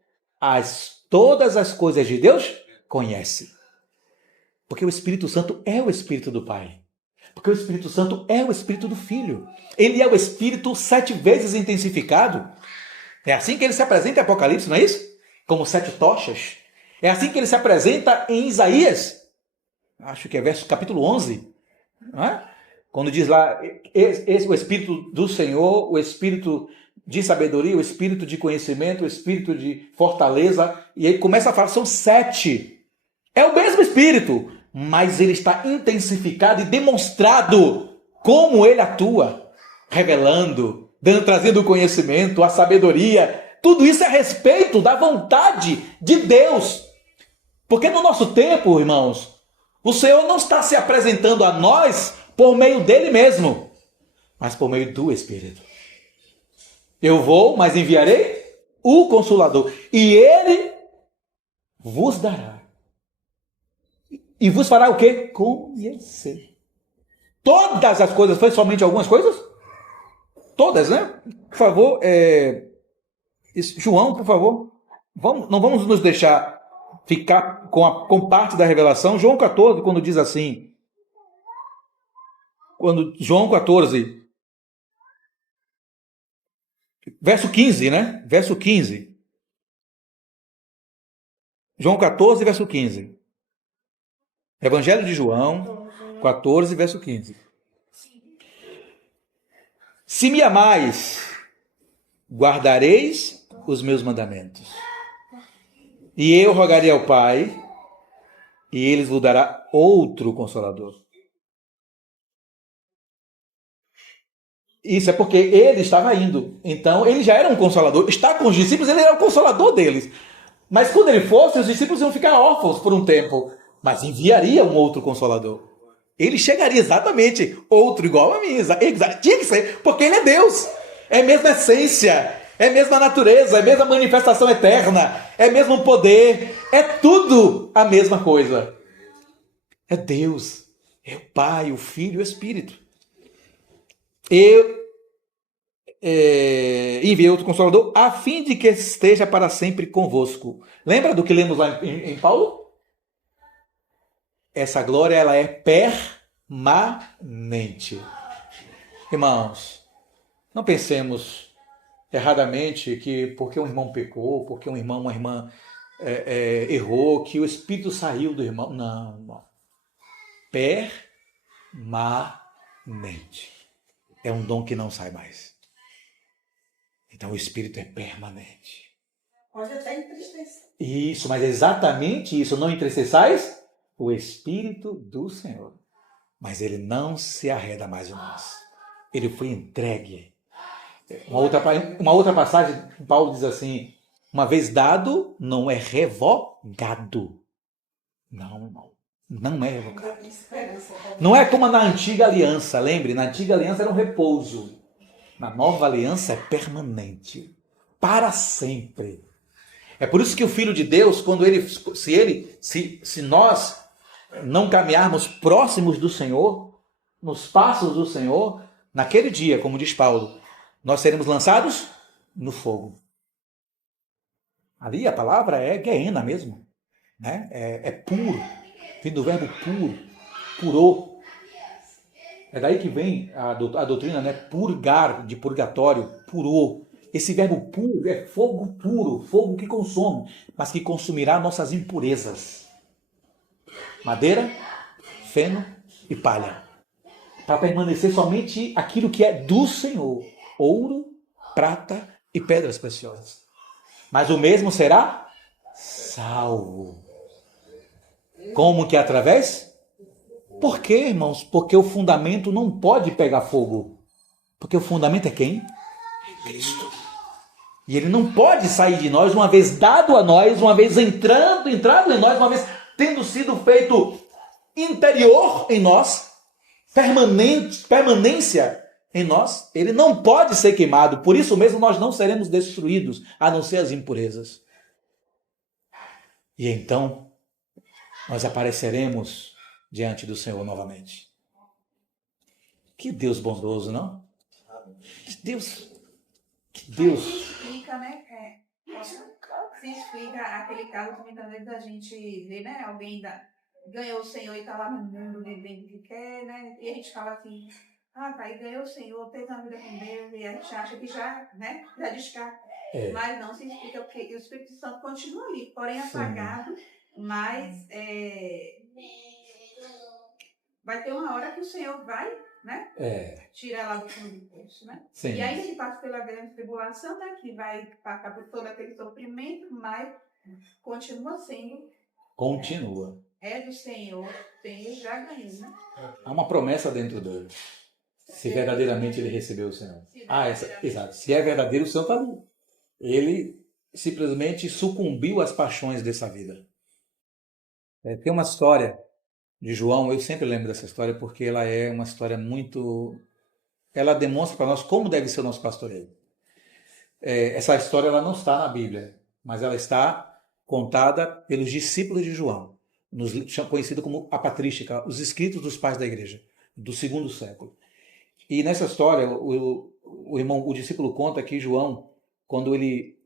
todas as coisas de Deus, conhece. Porque o Espírito Santo é o Espírito do Pai. Porque o Espírito Santo é o Espírito do Filho. Ele é o Espírito 7 vezes intensificado. É assim que ele se apresenta em Apocalipse, não é isso? Como 7 tochas. É assim que ele se apresenta em Isaías. Acho que é capítulo 11. Não é? Quando diz lá, o Espírito do Senhor, o Espírito de sabedoria, o Espírito de conhecimento, o Espírito de fortaleza. E ele começa a falar, são 7. É o mesmo Espírito, mas ele está intensificado e demonstrado como ele atua, revelando, trazendo o conhecimento, a sabedoria. Tudo isso é a respeito da vontade de Deus. Porque no nosso tempo, irmãos, o Senhor não está se apresentando a nós por meio dele mesmo, mas por meio do Espírito. Eu vou, mas enviarei o Consolador, e ele vos dará. E vos fará o quê? Conhecer. Todas as coisas, foi somente algumas coisas? Todas, né? Por favor, João, por favor. Não vamos nos deixar ficar com parte da revelação. João 14, quando diz assim, João 14, verso 15, né? Verso 15. João 14, verso 15. Evangelho de João 14, verso 15. Se me amais, guardareis os meus mandamentos. E eu rogarei ao Pai, e ele vos dará outro Consolador. Isso é porque ele estava indo. Então, ele já era um Consolador. Está com os discípulos, ele era o Consolador deles. Mas quando ele fosse, os discípulos iam ficar órfãos por um tempo. Mas enviaria um outro Consolador. Ele chegaria exatamente, outro igual a mim. Tinha que ser, porque ele é Deus. É a mesma essência, é a mesma natureza, é a mesma manifestação eterna, é o mesmo poder. É tudo a mesma coisa. É Deus, é o Pai, o Filho e o Espírito. Eu enviei outro Consolador a fim de que esteja para sempre convosco. Lembra do que lemos lá em Paulo? Essa glória, ela é permanente. Irmãos, não pensemos erradamente que porque um irmão pecou, porque uma irmã errou, que o Espírito saiu do irmão. Não. Permanente. É um dom que não sai mais. Então o Espírito é permanente. Pode até entristecer. Isso, mas é exatamente isso. Não entristeçais o Espírito do Senhor. Mas ele não se arreda mais de nós. Ele foi entregue. Uma outra passagem, Paulo diz assim, uma vez dado, não é revogado. Não, irmão. Não é revogado. Não é como na antiga aliança. Lembre, na antiga aliança era um repouso. Na nova aliança é permanente. Para sempre. É por isso que o Filho de Deus, quando se nós não caminharmos próximos do Senhor, nos passos do Senhor, naquele dia, como diz Paulo, nós seremos lançados no fogo. Ali a palavra é Gehenna mesmo, né? É puro, vem do verbo puro, purou. É daí que vem a doutrina, né? Purgar, de purgatório, purou. Esse verbo puro é fogo puro, fogo que consome, mas que consumirá nossas impurezas. Madeira, feno e palha. Para permanecer somente aquilo que é do Senhor. Ouro, prata e pedras preciosas. mas o mesmo será salvo. Como que através? Por quê, irmãos? Porque o fundamento não pode pegar fogo. Porque o fundamento é quem? Cristo. E ele não pode sair de nós, uma vez dado a nós, uma vez entrado em nós, uma vez tendo sido feito interior em nós, permanência em nós, ele não pode ser queimado. Por isso mesmo nós não seremos destruídos, a não ser as impurezas. E então nós apareceremos diante do Senhor novamente. Que Deus bondoso, não? Que Deus. Explica, né? Se explica aquele caso que muitas vezes a gente vê, né? Alguém ganhou o Senhor e está lá no mundo vivendo o que quer, né? E a gente fala assim, pai, ganhou o Senhor, teve uma vida com Deus, e a gente acha que já, né? Já descarta. Mas não se explica porque o Espírito Santo continua ali, porém apagado, mas vai ter uma hora que o Senhor vai, né? Tira lá do fundo do poço, né? Sim. E aí ele passa pela grande tribulação, né? Que vai passar por todo aquele sofrimento, mas continua sendo. Continua. É do Senhor, o Senhor já ganhou, né? Há uma promessa dentro dele. Se verdadeiramente ele recebeu o Senhor. Exato. Se é verdadeiro, o Senhor está ali. Ele simplesmente sucumbiu às paixões dessa vida. Tem uma história de João, eu sempre lembro dessa história porque ela é uma história muito... Ela demonstra para nós como deve ser o nosso pastoreio. Essa história ela não está na Bíblia, mas ela está contada pelos discípulos de João, conhecido como a patrística, os escritos dos pais da igreja, do 2º século. E nessa história, o discípulo conta que João, quando ele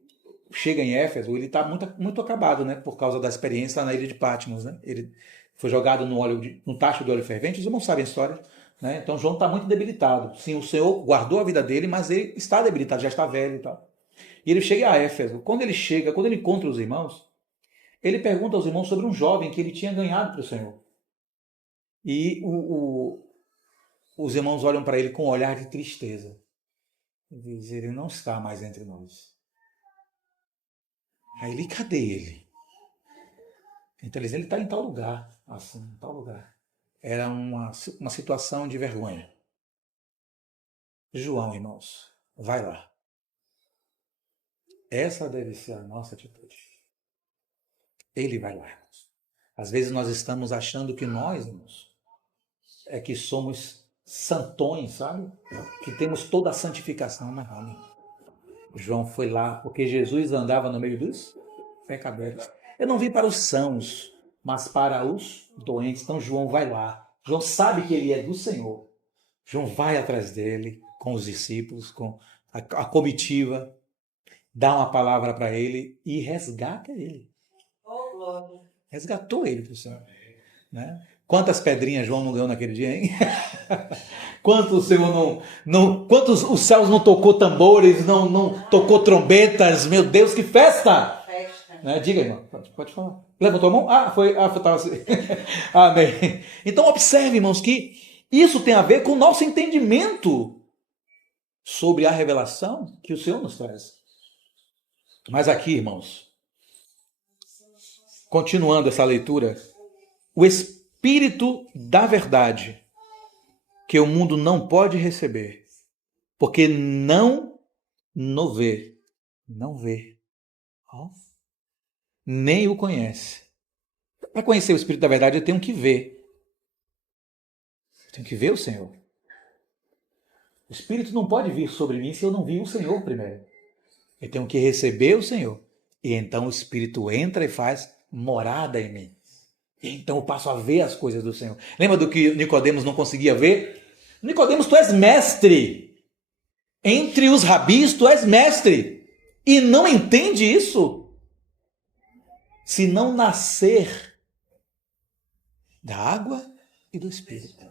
chega em Éfeso, ele está muito, muito acabado, né, por causa da experiência na ilha de Patmos, né? Ele foi jogado no tacho de óleo fervente, os irmãos sabem a história, né? Então João está muito debilitado. Sim, o Senhor guardou a vida dele, mas ele está debilitado, já está velho e tal. E ele chega a Éfeso. Quando ele encontra os irmãos, ele pergunta aos irmãos sobre um jovem que ele tinha ganhado para o Senhor. E os irmãos olham para ele com um olhar de tristeza. E dizem, ele não está mais entre nós. Aí ele, cadê ele? Então ele está em tal lugar, assim, em tal lugar. Era uma situação de vergonha. João, irmãos, vai lá. Essa deve ser a nossa atitude. Ele vai lá, irmãos. Às vezes nós estamos achando que nós, irmãos, é que somos santões, sabe? Que temos toda a santificação na alma. João foi lá porque Jesus andava no meio dos pecadores. Eu não vim para os sãos, mas para os doentes. Então João vai lá. João sabe que ele é do Senhor. João vai atrás dele, com os discípulos, com a comitiva, dá uma palavra para ele e resgata ele. Resgatou ele para o Senhor. Né? Quantas pedrinhas João não ganhou naquele dia, hein? Quantos o Senhor quantos os céus não tocou tambores, não tocou trombetas? Meu Deus, que festa! Né? Diga, irmão, pode falar. Levantou a mão? Foi assim. Amém. Então observe, irmãos, que isso tem a ver com o nosso entendimento sobre a revelação que o Senhor nos traz. Mas aqui, irmãos, continuando essa leitura, o Espírito da verdade, que o mundo não pode receber, porque não vê, nem o conhece. Para conhecer o Espírito da verdade, eu tenho que ver. Eu tenho que ver o Senhor. O Espírito não pode vir sobre mim se eu não vir o Senhor primeiro. Eu tenho que receber o Senhor. E então o Espírito entra e faz morada em mim. E então eu passo a ver as coisas do Senhor. Lembra do que Nicodemos não conseguia ver? Nicodemos, tu és mestre. Entre os rabis, tu és mestre. E não entende isso? Se não nascer da água e do Espírito.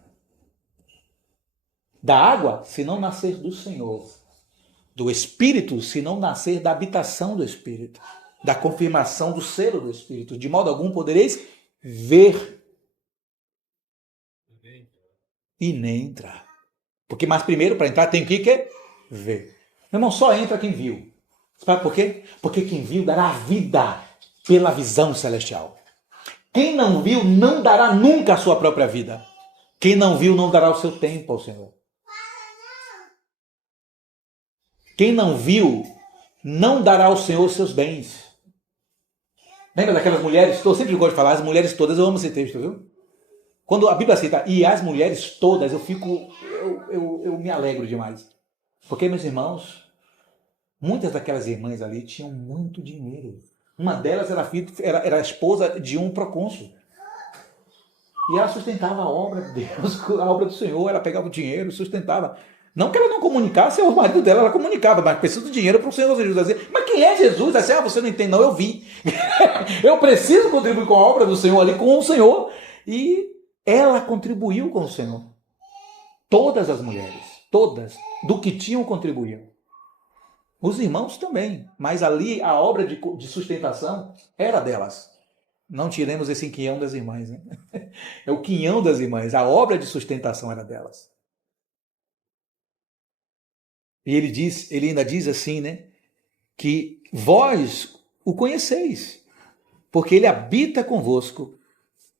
Da água, se não nascer do Senhor. Do Espírito, se não nascer da habitação do Espírito. Da confirmação do selo do Espírito. De modo algum podereis ver e nem entrar. Porque, mas primeiro, para entrar, tem que ver. Meu irmão, só entra quem viu. Sabe por quê? Porque quem viu dará vida pela visão celestial. Quem não viu não dará nunca a sua própria vida. Quem não viu não dará o seu tempo ao Senhor. Quem não viu não dará ao Senhor os seus bens. Lembra daquelas mulheres? Eu sempre gosto de falar, as mulheres todas, eu amo esse texto, viu? Quando a Bíblia cita, e as mulheres todas, eu me alegro demais. Porque, meus irmãos, muitas daquelas irmãs ali tinham muito dinheiro. Uma delas era a esposa de um procônsul. E ela sustentava a obra de Deus, a obra do Senhor, ela pegava o dinheiro, sustentava. Não que ela não comunicasse ao marido dela, ela comunicava, mas precisa do dinheiro para o Senhor Jesus. Dizer, mas quem é Jesus? Assim, você não entende, não, eu vi. Eu preciso contribuir com a obra do Senhor ali, com o Senhor. E ela contribuiu com o Senhor. Todas as mulheres, todas, do que tinham, contribuíam. Os irmãos também, mas ali a obra de sustentação era delas. Não tiremos esse quinhão das irmãs, né? É o quinhão das irmãs, a obra de sustentação era delas. E ele ainda diz assim, né? Que vós o conheceis, porque ele habita convosco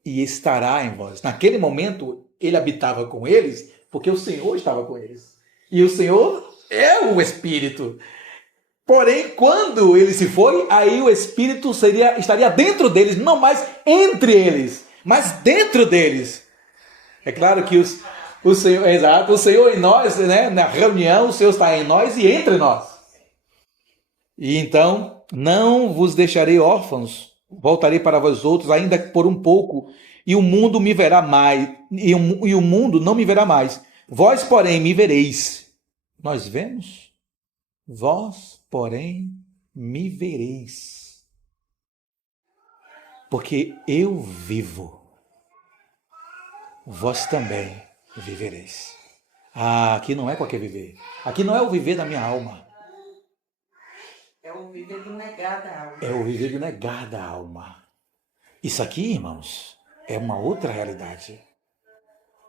e estará em vós. Naquele momento, ele habitava com eles, porque o Senhor estava com eles. E o Senhor é o Espírito. Porém, quando ele se foi, aí o Espírito estaria dentro deles, não mais entre eles, mas dentro deles. É claro que o Senhor, exato, o Senhor em nós, né? Na reunião, o Senhor está em nós e entre nós. E então, não vos deixarei órfãos, voltarei para vós outros, ainda por um pouco, e o mundo me verá mais, e o mundo não me verá mais. Vós, porém, me vereis. Nós vemos? Vós, porém, me vereis. Porque eu vivo, vós também vivereis. Ah, aqui não é qualquer viver. Aqui não é o viver da minha alma. É o viver do negar da alma. É o viver do negar da alma. Isso aqui, irmãos, é uma outra realidade.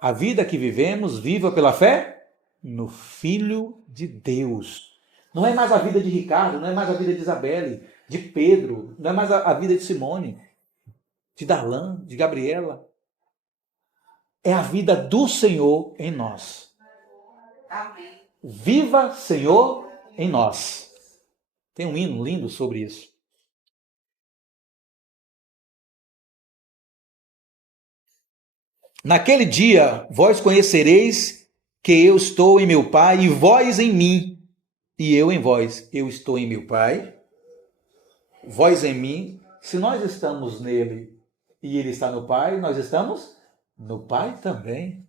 A vida que vivemos, viva pela fé no Filho de Deus. Não é mais a vida de Ricardo, não é mais a vida de Isabelle, de Pedro, não é mais a vida de Simone, de Darlan, de Gabriela. É a vida do Senhor em nós. Amém. Viva Senhor em nós. Tem um hino lindo sobre isso. Naquele dia, vós conhecereis que eu estou em meu Pai e vós em mim, e eu em vós. Eu estou em meu Pai, vós em mim. Se nós estamos nele e ele está no Pai, nós estamos no Pai também.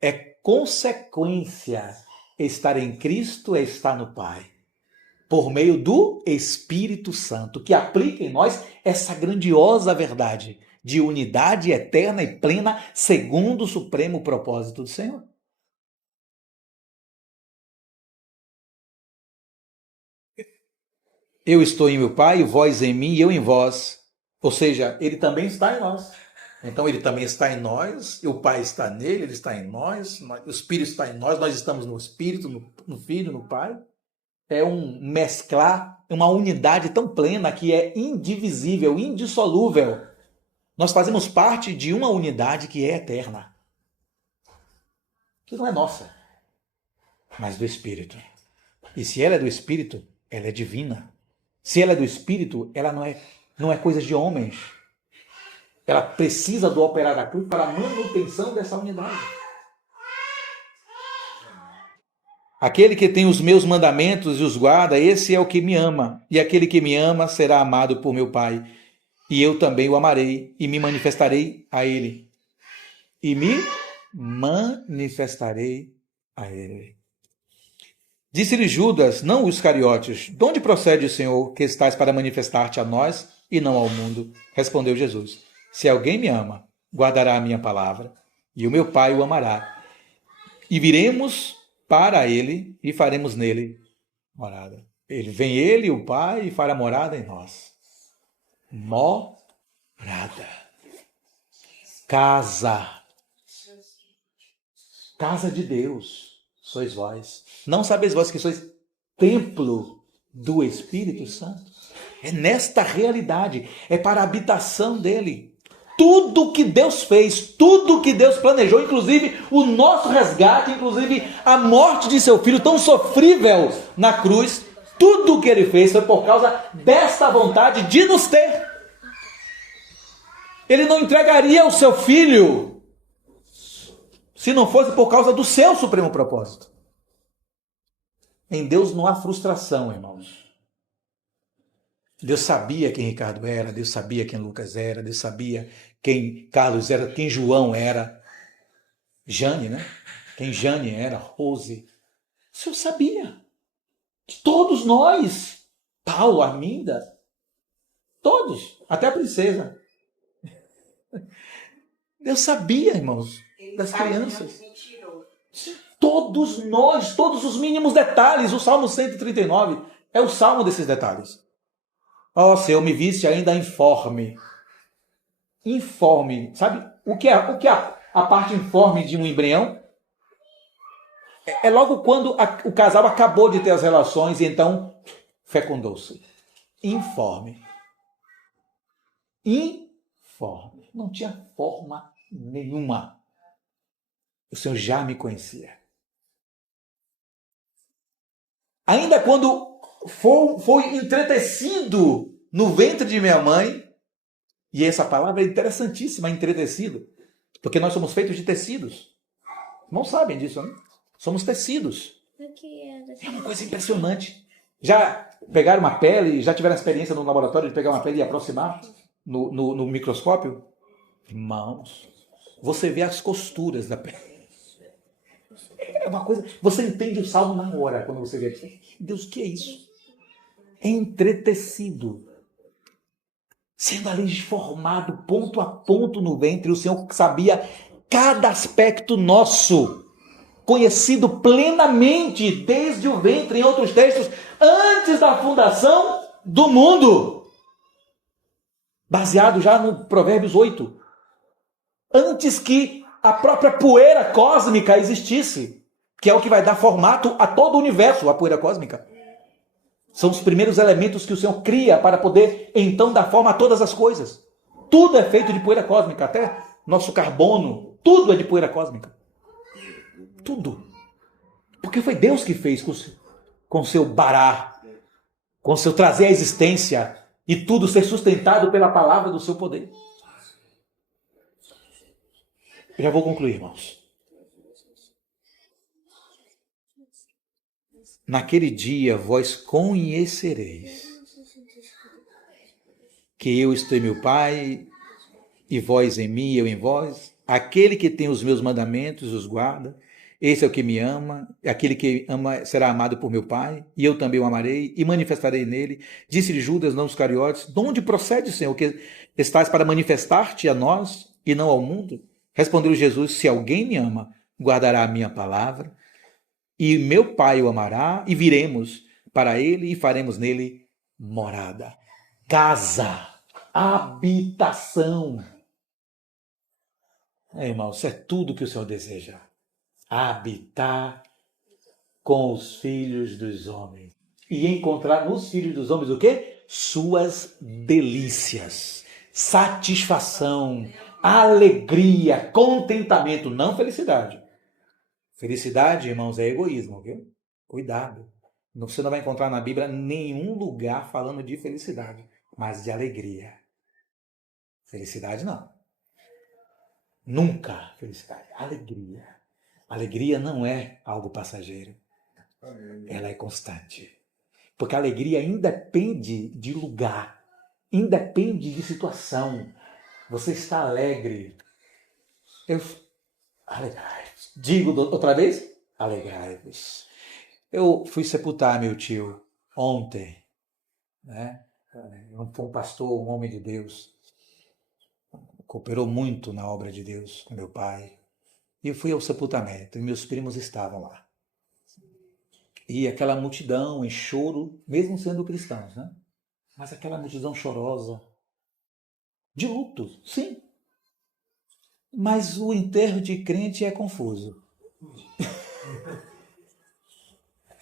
É consequência. Estar em Cristo é estar no Pai, por meio do Espírito Santo, que aplica em nós essa grandiosa verdade de unidade eterna e plena, segundo o supremo propósito do Senhor. Eu estou em meu Pai, vós em mim e eu em vós. Ou seja, ele também está em nós. Então ele também está em nós, e o Pai está nele, ele está em nós, o Espírito está em nós estamos no Espírito, no Filho, no Pai. É um mesclar, uma unidade tão plena que é indivisível, indissolúvel. Nós fazemos parte de uma unidade que é eterna. Que não é nossa, mas do Espírito. E se ela é do Espírito, ela é divina. Se ela é do Espírito, ela não é coisa de homens. Ela precisa do operar da cruz para a manutenção dessa unidade. Aquele que tem os meus mandamentos e os guarda, esse é o que me ama. E aquele que me ama será amado por meu Pai. E eu também o amarei e me manifestarei a ele. E me manifestarei a ele. Disse-lhe Judas, não os Iscariotes, de onde procede o Senhor que estás para manifestar-te a nós e não ao mundo? Respondeu Jesus, se alguém me ama, guardará a minha palavra, e o meu Pai o amará. E viremos para ele e faremos nele morada. Ele, o Pai, e fará morada em nós. Morada. Casa. Casa de Deus sois vós. Não sabeis vós que sois templo do Espírito Santo. É nesta realidade, é para a habitação dele. Tudo que Deus fez, tudo que Deus planejou, inclusive o nosso resgate, inclusive a morte de seu filho tão sofrível na cruz, tudo que ele fez foi por causa desta vontade de nos ter. Ele não entregaria o seu filho se não fosse por causa do seu supremo propósito. Em Deus não há frustração, irmãos. Deus sabia quem Ricardo era, Deus sabia quem Lucas era, Deus sabia quem Carlos era, quem João era, Jane, né? Quem Jane era, Rose. O Senhor sabia. De todos nós. Paulo, Arminda, todos, até a princesa. Deus sabia, irmãos, das crianças. Todos nós, todos os mínimos detalhes. O Salmo 139 é o salmo desses detalhes. Ó, Senhor, me viste ainda informe. Informe. Sabe o que é a parte informe de um embrião? É logo quando o casal acabou de ter as relações e então fecundou-se. Informe. Informe. Não tinha forma nenhuma. O Senhor já me conhecia. Ainda quando foi entretecido no ventre de minha mãe, e essa palavra é interessantíssima, entretecido, porque nós somos feitos de tecidos. Não sabem disso, né? Somos tecidos. É uma coisa impressionante. Já pegaram uma pele, já tiveram a experiência no laboratório de pegar uma pele e aproximar no microscópio? Irmãos, você vê as costuras da pele. É uma coisa, você entende o salmo na hora, quando você vê aqui. Deus, o que é isso? É entretecido. Sendo ali formado ponto a ponto no ventre, o Senhor sabia cada aspecto nosso, conhecido plenamente desde o ventre, em outros textos, antes da fundação do mundo. Baseado já no Provérbios 8. Antes que a própria poeira cósmica existisse, que é o que vai dar formato a todo o universo, a poeira cósmica. São os primeiros elementos que o Senhor cria para poder, então, dar forma a todas as coisas. Tudo é feito de poeira cósmica, até nosso carbono, tudo é de poeira cósmica. Tudo. Porque foi Deus que fez com o seu barar, com o seu trazer à existência, e tudo ser sustentado pela palavra do seu poder. Eu já vou concluir, irmãos. Naquele dia vós conhecereis que eu estou em meu Pai, e vós em mim, eu em vós. Aquele que tem os meus mandamentos os guarda. Esse é o que me ama. Aquele que ama será amado por meu Pai, e eu também o amarei e manifestarei nele. Disse-lhe Judas, não Iscariotes: de onde procede, Senhor, que estás para manifestar-te a nós e não ao mundo? Respondeu Jesus: se alguém me ama, guardará a minha palavra, e meu Pai o amará, e viremos para ele e faremos nele morada. Casa, habitação. Irmãos, isso é tudo que o Senhor deseja. Habitar com os filhos dos homens. E encontrar nos filhos dos homens o quê? Suas delícias, satisfação, alegria, contentamento, não felicidade. Felicidade, irmãos, é egoísmo, viu? Cuidado. Você não vai encontrar na Bíblia nenhum lugar falando de felicidade, mas de alegria. Felicidade não. Nunca felicidade. Alegria. Alegria não é algo passageiro. Ela é constante. Porque a alegria independe de lugar, independe de situação. Você está alegre. Alegrai-vos. Digo outra vez? Alegrai-vos. Eu fui sepultar meu tio ontem, né? Foi um pastor, um homem de Deus. Cooperou muito na obra de Deus com meu pai. E eu fui ao sepultamento e meus primos estavam lá. E aquela multidão em choro, mesmo sendo cristãos, né? Mas aquela multidão chorosa, de luto, sim. Mas o enterro de crente é confuso.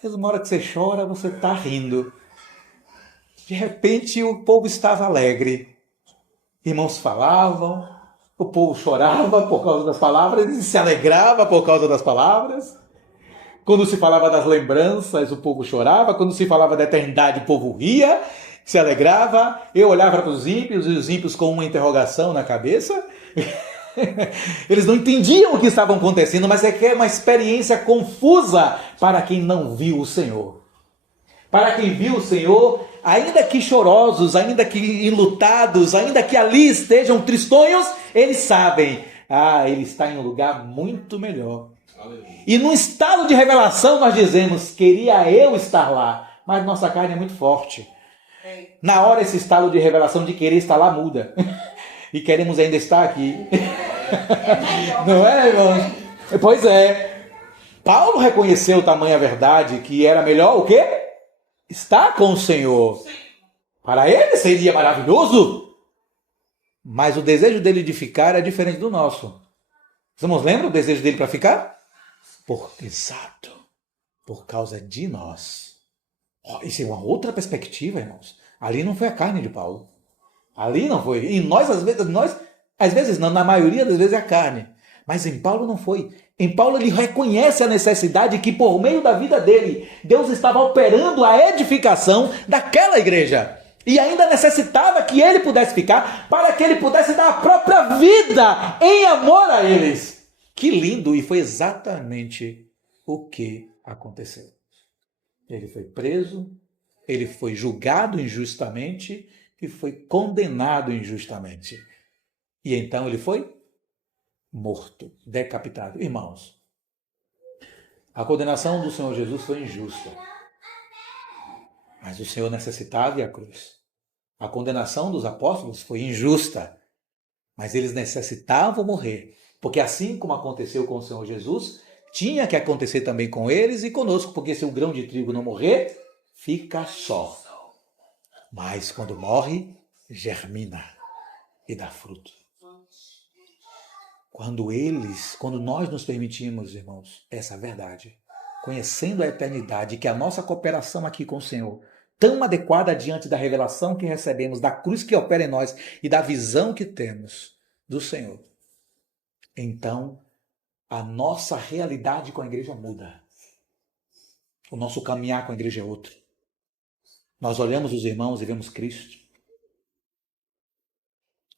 Mesmo uma hora que você chora, você está rindo. De repente o povo estava alegre. Irmãos falavam, o povo chorava por causa das palavras e se alegrava por causa das palavras. Quando se falava das lembranças, o povo chorava. Quando se falava da eternidade, o povo ria, se alegrava. Eu olhava para os ímpios e os ímpios com uma interrogação na cabeça. Eles não entendiam o que estava acontecendo, mas é que é uma experiência confusa para quem não viu o Senhor. Para quem viu o Senhor, ainda que chorosos, ainda que enlutados, ainda que ali estejam tristonhos, eles sabem, ele está em um lugar muito melhor. E num estado de revelação nós dizemos, queria eu estar lá, mas nossa carne é muito forte. Na hora esse estado de revelação de querer estar lá muda. E queremos ainda estar aqui. Não é, irmãos? Pois é. Paulo reconheceu tamanha verdade que era melhor o quê? Estar com o Senhor. Para ele seria maravilhoso. Mas o desejo dele de ficar é diferente do nosso. Vocês nos lembram o desejo dele para ficar? Exato. Por causa de nós. Isso é uma outra perspectiva, irmãos. Ali não foi a carne de Paulo. Ali não foi. E nós, às vezes não, na maioria das vezes é a carne. Mas em Paulo não foi. Em Paulo ele reconhece a necessidade que por meio da vida dele, Deus estava operando a edificação daquela igreja. E ainda necessitava que ele pudesse ficar para que ele pudesse dar a própria vida em amor a eles. Que lindo! E foi exatamente o que aconteceu. Ele foi preso, ele foi julgado injustamente e foi condenado injustamente. E então ele foi morto, decapitado. Irmãos, a condenação do Senhor Jesus foi injusta. Mas o Senhor necessitava ir à cruz. A condenação dos apóstolos foi injusta. Mas eles necessitavam morrer. Porque assim como aconteceu com o Senhor Jesus, tinha que acontecer também com eles e conosco. Porque se o grão de trigo não morrer, fica só. Mas quando morre, germina e dá fruto. Quando nós nos permitimos, irmãos, essa verdade, conhecendo a eternidade, que a nossa cooperação aqui com o Senhor, tão adequada diante da revelação que recebemos, da cruz que opera em nós e da visão que temos do Senhor, então a nossa realidade com a igreja muda. O nosso caminhar com a igreja é outro. Nós olhamos os irmãos e vemos Cristo.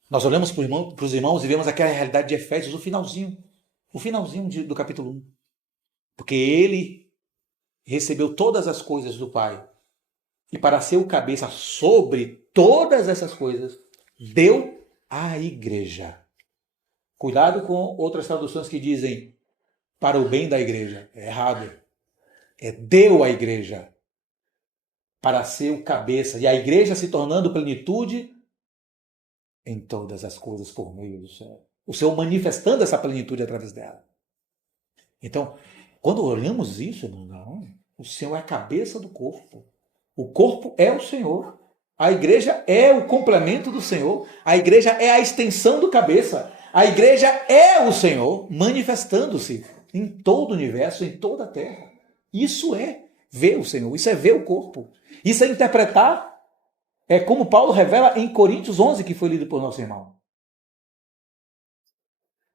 Nós olhamos para os irmãos e vemos aquela realidade de Efésios, o finalzinho do capítulo 1. Porque ele recebeu todas as coisas do Pai. E para ser o cabeça sobre todas essas coisas, deu à igreja. Cuidado com outras traduções que dizem para o bem da igreja. É errado. É deu à igreja. Para ser o cabeça. E a igreja se tornando plenitude em todas as coisas por meio do Senhor. O Senhor manifestando essa plenitude através dela. Então, quando olhamos isso, não, o Senhor é a cabeça do corpo. O corpo é o Senhor. A igreja é o complemento do Senhor. A igreja é a extensão do cabeça. A igreja é o Senhor manifestando-se em todo o universo, em toda a terra. Isso é ver o Senhor. Isso é ver o corpo. Isso é interpretar. É como Paulo revela em Coríntios 11, que foi lido por nosso irmão.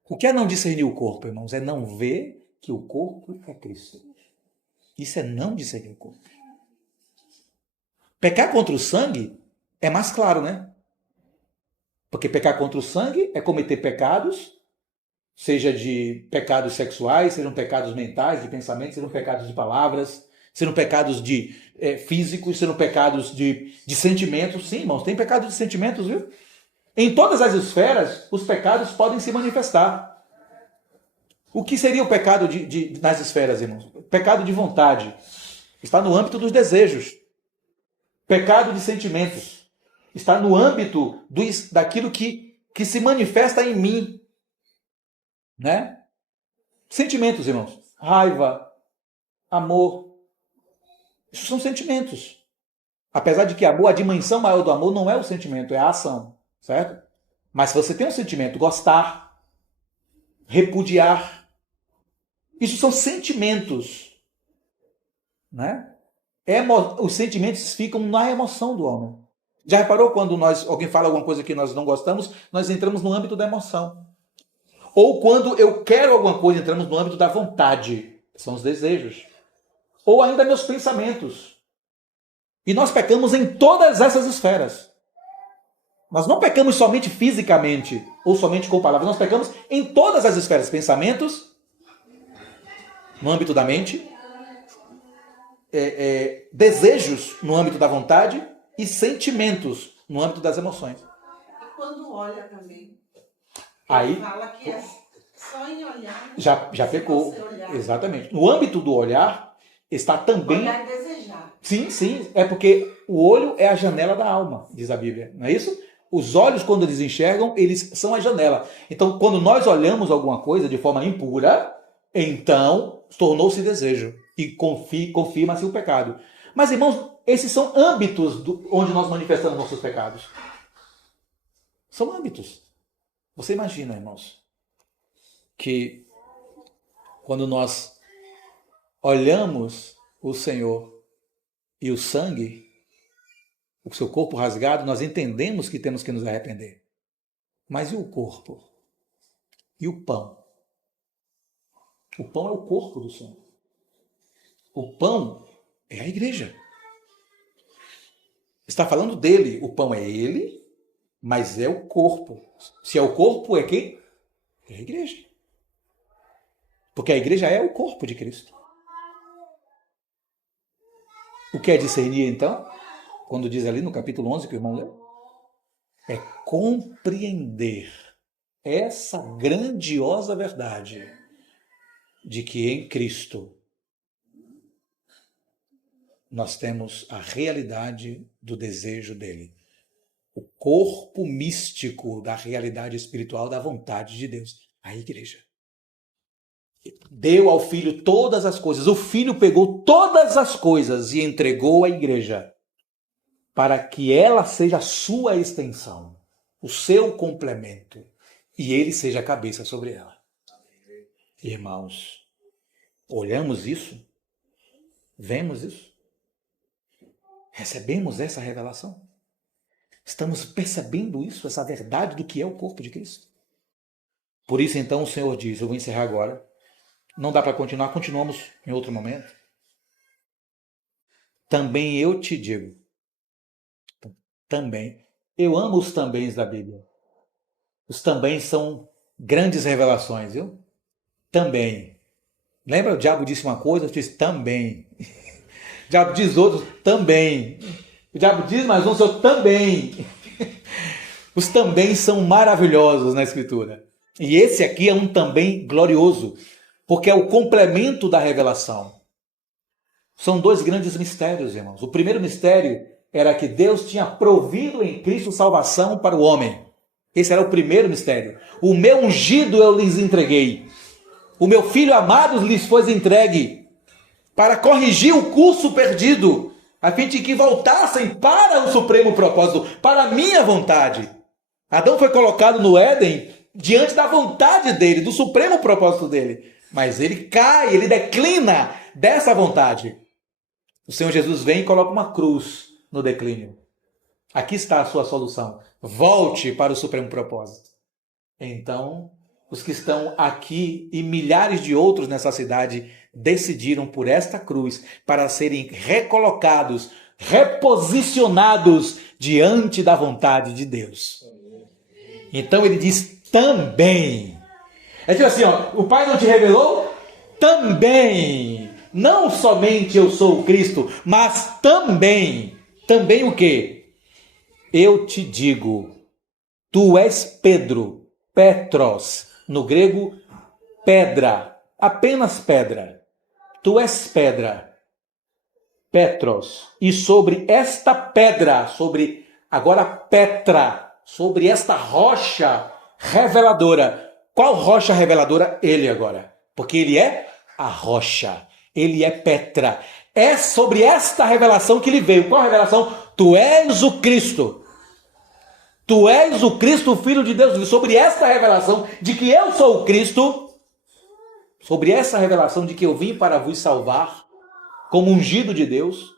O que é não discernir o corpo, irmãos? É não ver que o corpo é Cristo. Isso é não discernir o corpo. Pecar contra o sangue é mais claro, né? Porque pecar contra o sangue é cometer pecados, seja de pecados sexuais, sejam pecados mentais, de pensamento, sejam pecados de palavras, sejam pecados de físicos, sejam pecados de sentimentos. Sim, irmãos, tem pecado de sentimentos, viu? Em todas as esferas, os pecados podem se manifestar. O que seria o pecado nas esferas, irmãos? Pecado de vontade. Está no âmbito dos desejos. Pecado de sentimentos. Está no âmbito daquilo que se manifesta em mim. Né? Sentimentos, irmãos. Raiva, amor. Isso são sentimentos. Apesar de que amor, a dimensão maior do amor não é o sentimento, é a ação. Certo? Mas se você tem um sentimento, gostar, repudiar, isso são sentimentos. Né? Os sentimentos ficam na emoção do homem. Já reparou quando alguém fala alguma coisa que nós não gostamos, nós entramos no âmbito da emoção. Ou quando eu quero alguma coisa, entramos no âmbito da vontade. São os desejos. Ou ainda meus pensamentos. E nós pecamos em todas essas esferas. Nós não pecamos somente fisicamente ou somente com palavras. Nós pecamos em todas as esferas. Pensamentos, no âmbito da mente. Desejos, no âmbito da vontade. E sentimentos, no âmbito das emoções. E quando olha também. Aí, Ele fala que é só em olhar. já pecou. Olhar. Exatamente. No âmbito do olhar, está também... Olhar e desejar. Sim. É porque o olho é a janela da alma, diz a Bíblia. Não é isso? Os olhos, quando eles enxergam, eles são a janela. Então, quando nós olhamos alguma coisa de forma impura, então tornou-se desejo. E confirma-se o pecado. Mas, irmãos, esses são âmbitos onde nós manifestamos nossos pecados. São âmbitos. Você imagina, irmãos, que quando nós olhamos o Senhor e o sangue, o seu corpo rasgado, nós entendemos que temos que nos arrepender. Mas e o corpo? E o pão? O pão é o corpo do Senhor. O pão é a igreja. Está falando dele. O pão é ele, mas é o corpo. Se é o corpo, é quem? É a igreja. Porque a igreja é o corpo de Cristo. O que é discernir, então? Quando diz ali no capítulo 11 que o irmão leu? É compreender essa grandiosa verdade de que em Cristo nós temos a realidade do desejo dele. O corpo místico da realidade espiritual da vontade de Deus. A igreja. Deu ao Filho todas as coisas. O Filho pegou todas as coisas e entregou à igreja para que ela seja a sua extensão, o seu complemento, e ele seja a cabeça sobre ela. Irmãos, olhamos isso? Vemos isso? Recebemos essa revelação? Estamos percebendo isso, essa verdade do que é o corpo de Cristo? Por isso, então, o Senhor diz, eu vou encerrar agora, não dá para continuar, continuamos em outro momento. Também eu te digo, também, eu amo os tambéms da Bíblia. Os também são grandes revelações, viu? Também. Lembra? O diabo disse uma coisa, eu disse também. O diabo diz outro, também. O diabo diz mais um, seu também. Os também são maravilhosos na Escritura. E esse aqui é um também glorioso, porque é o complemento da revelação. São dois grandes mistérios, irmãos. O primeiro mistério era que Deus tinha provido em Cristo salvação para o homem. Esse era o primeiro mistério. O meu ungido eu lhes entreguei. O meu filho amado lhes foi entregue para corrigir o curso perdido, a fim de que voltassem para o supremo propósito, para a minha vontade. Adão foi colocado no Éden diante da vontade dele, do supremo propósito dele. Mas ele cai, ele declina dessa vontade. O Senhor Jesus vem e coloca uma cruz no declínio. Aqui está a sua solução. Volte para o supremo propósito. Então, os que estão aqui e milhares de outros nessa cidade decidiram por esta cruz para serem recolocados, reposicionados diante da vontade de Deus. Então ele diz também. É tipo assim, ó, o Pai não te revelou? Também. Não somente eu sou o Cristo, mas também. Também o quê? Eu te digo, tu és Pedro, Petros, no grego, pedra, apenas pedra. Tu és pedra, Petros, e sobre esta pedra, sobre, agora Petra, sobre esta rocha reveladora. Qual rocha reveladora? Ele agora, porque ele é a rocha, ele é Petra. É sobre esta revelação que ele veio. Qual revelação? Tu és o Cristo. Tu és o Cristo, o Filho de Deus. E sobre esta revelação de que eu sou o Cristo, sobre essa revelação de que eu vim para vos salvar, como ungido de Deus,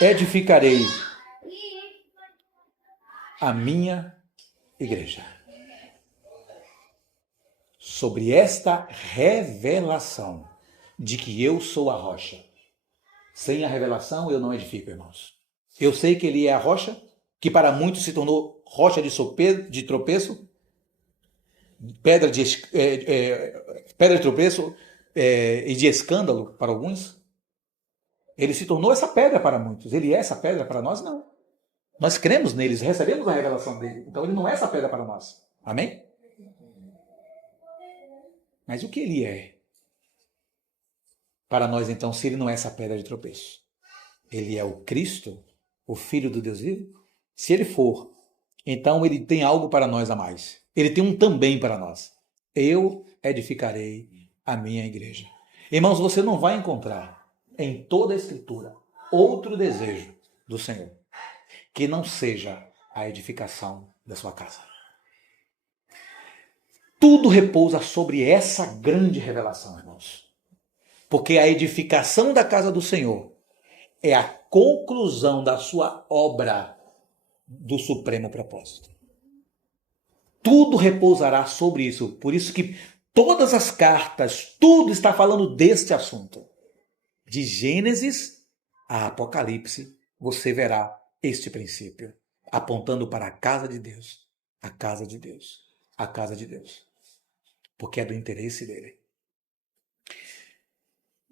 edificarei a minha igreja. Sobre esta revelação de que eu sou a rocha. Sem a revelação eu não edifico, irmãos. Eu sei que ele é a rocha, que para muitos se tornou rocha de tropeço, pedra de tropeço e de escândalo para alguns. Ele se tornou essa pedra para muitos. Ele é essa pedra para nós? Não. Nós cremos neles, recebemos a revelação dele. Então ele não é essa pedra para nós. Amém? Mas o que ele é para nós, então, se ele não é essa pedra de tropeço? Ele é o Cristo, o Filho do Deus vivo? Se ele for, então ele tem algo para nós a mais. Ele tem um também para nós. Eu edificarei a minha igreja. Irmãos, você não vai encontrar em toda a Escritura outro desejo do Senhor que não seja a edificação da sua casa. Tudo repousa sobre essa grande revelação, irmãos. Porque a edificação da casa do Senhor é a conclusão da sua obra do supremo propósito. Tudo repousará sobre isso. Por isso que todas as cartas, tudo está falando deste assunto. De Gênesis a Apocalipse, você verá este princípio, apontando para a casa de Deus, a casa de Deus, a casa de Deus. Porque é do interesse dele.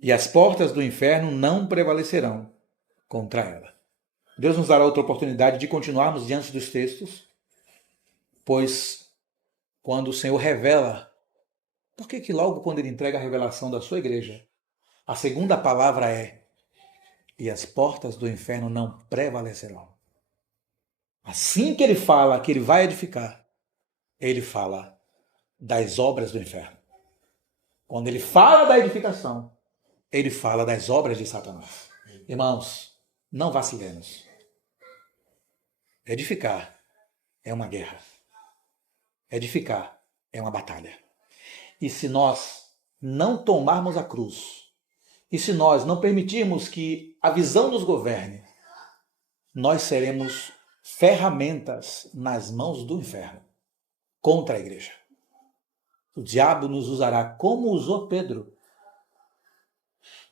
E as portas do inferno não prevalecerão contra ela. Deus nos dará outra oportunidade de continuarmos diante dos textos, pois quando o Senhor revela, por que logo quando ele entrega a revelação da sua igreja, a segunda palavra é: e as portas do inferno não prevalecerão. Assim que ele fala que ele vai edificar, ele fala das obras do inferno. Quando ele fala da edificação, ele fala das obras de Satanás. Irmãos, não vacilemos. Edificar é uma guerra. Edificar é uma batalha. E se nós não tomarmos a cruz, e se nós não permitirmos que a visão nos governe, nós seremos ferramentas nas mãos do inferno contra a igreja. O diabo nos usará como usou Pedro.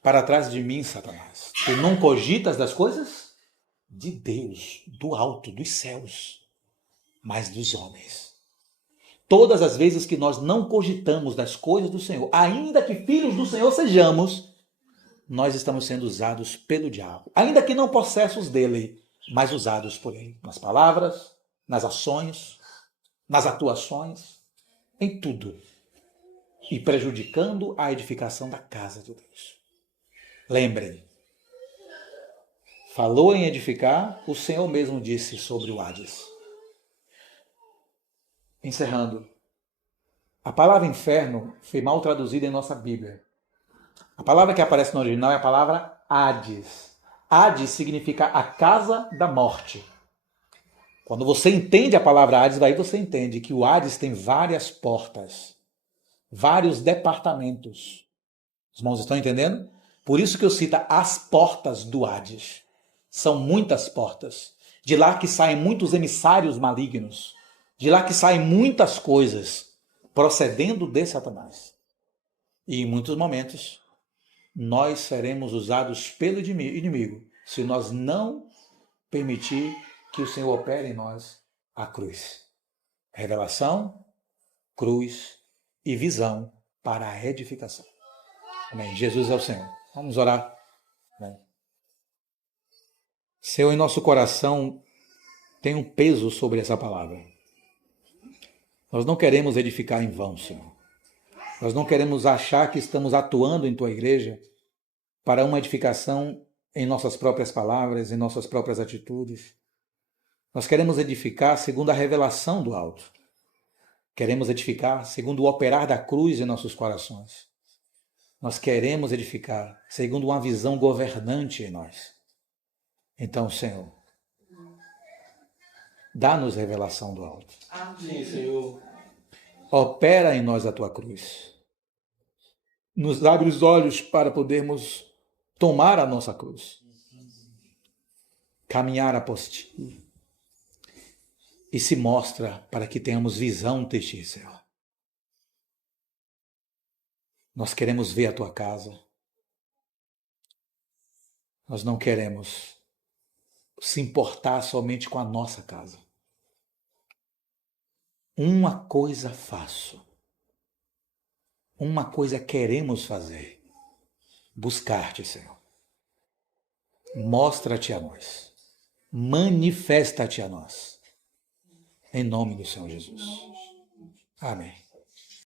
Para trás de mim, Satanás, tu não cogitas das coisas de Deus, do alto, dos céus, mas dos homens. Todas as vezes que nós não cogitamos das coisas do Senhor, ainda que filhos do Senhor sejamos, nós estamos sendo usados pelo diabo. Ainda que não possessos dele, mas usados por ele. Nas palavras, nas ações, nas atuações, em tudo. E prejudicando a edificação da casa de Deus. Lembrem, falou em edificar, o Senhor mesmo disse sobre o Hades. Encerrando, a palavra inferno foi mal traduzida em nossa Bíblia. A palavra que aparece no original é a palavra Hades. Hades significa a casa da morte. Quando você entende a palavra Hades, daí você entende que o Hades tem várias portas, vários departamentos. Os irmãos estão entendendo? Por isso que eu cito as portas do Hades. São muitas portas. De lá que saem muitos emissários malignos. De lá que saem muitas coisas procedendo de Satanás. E em muitos momentos, nós seremos usados pelo inimigo se nós não permitir que o Senhor opere em nós a cruz. Revelação, cruz e visão para a edificação. Amém. Jesus é o Senhor. Vamos orar. Amém. Senhor, em nosso coração tem um peso sobre essa palavra. Nós não queremos edificar em vão, Senhor. Nós não queremos achar que estamos atuando em Tua igreja para uma edificação em nossas próprias palavras, em nossas próprias atitudes. Nós queremos edificar segundo a revelação do alto. Queremos edificar segundo o operar da cruz em nossos corações. Nós queremos edificar segundo uma visão governante em nós. Então, Senhor, dá-nos revelação do alto. Amém, Senhor. Opera em nós a Tua cruz. Nos abre os olhos para podermos tomar a nossa cruz. caminhar após ti. E se mostra para que tenhamos visão de ti, Senhor. Nós queremos ver a tua casa. Nós não queremos se importar somente com a nossa casa. Uma coisa faço. Uma coisa queremos fazer. Buscar-te, Senhor. Mostra-te a nós. Manifesta-te a nós. Em nome do Senhor Jesus. Amém.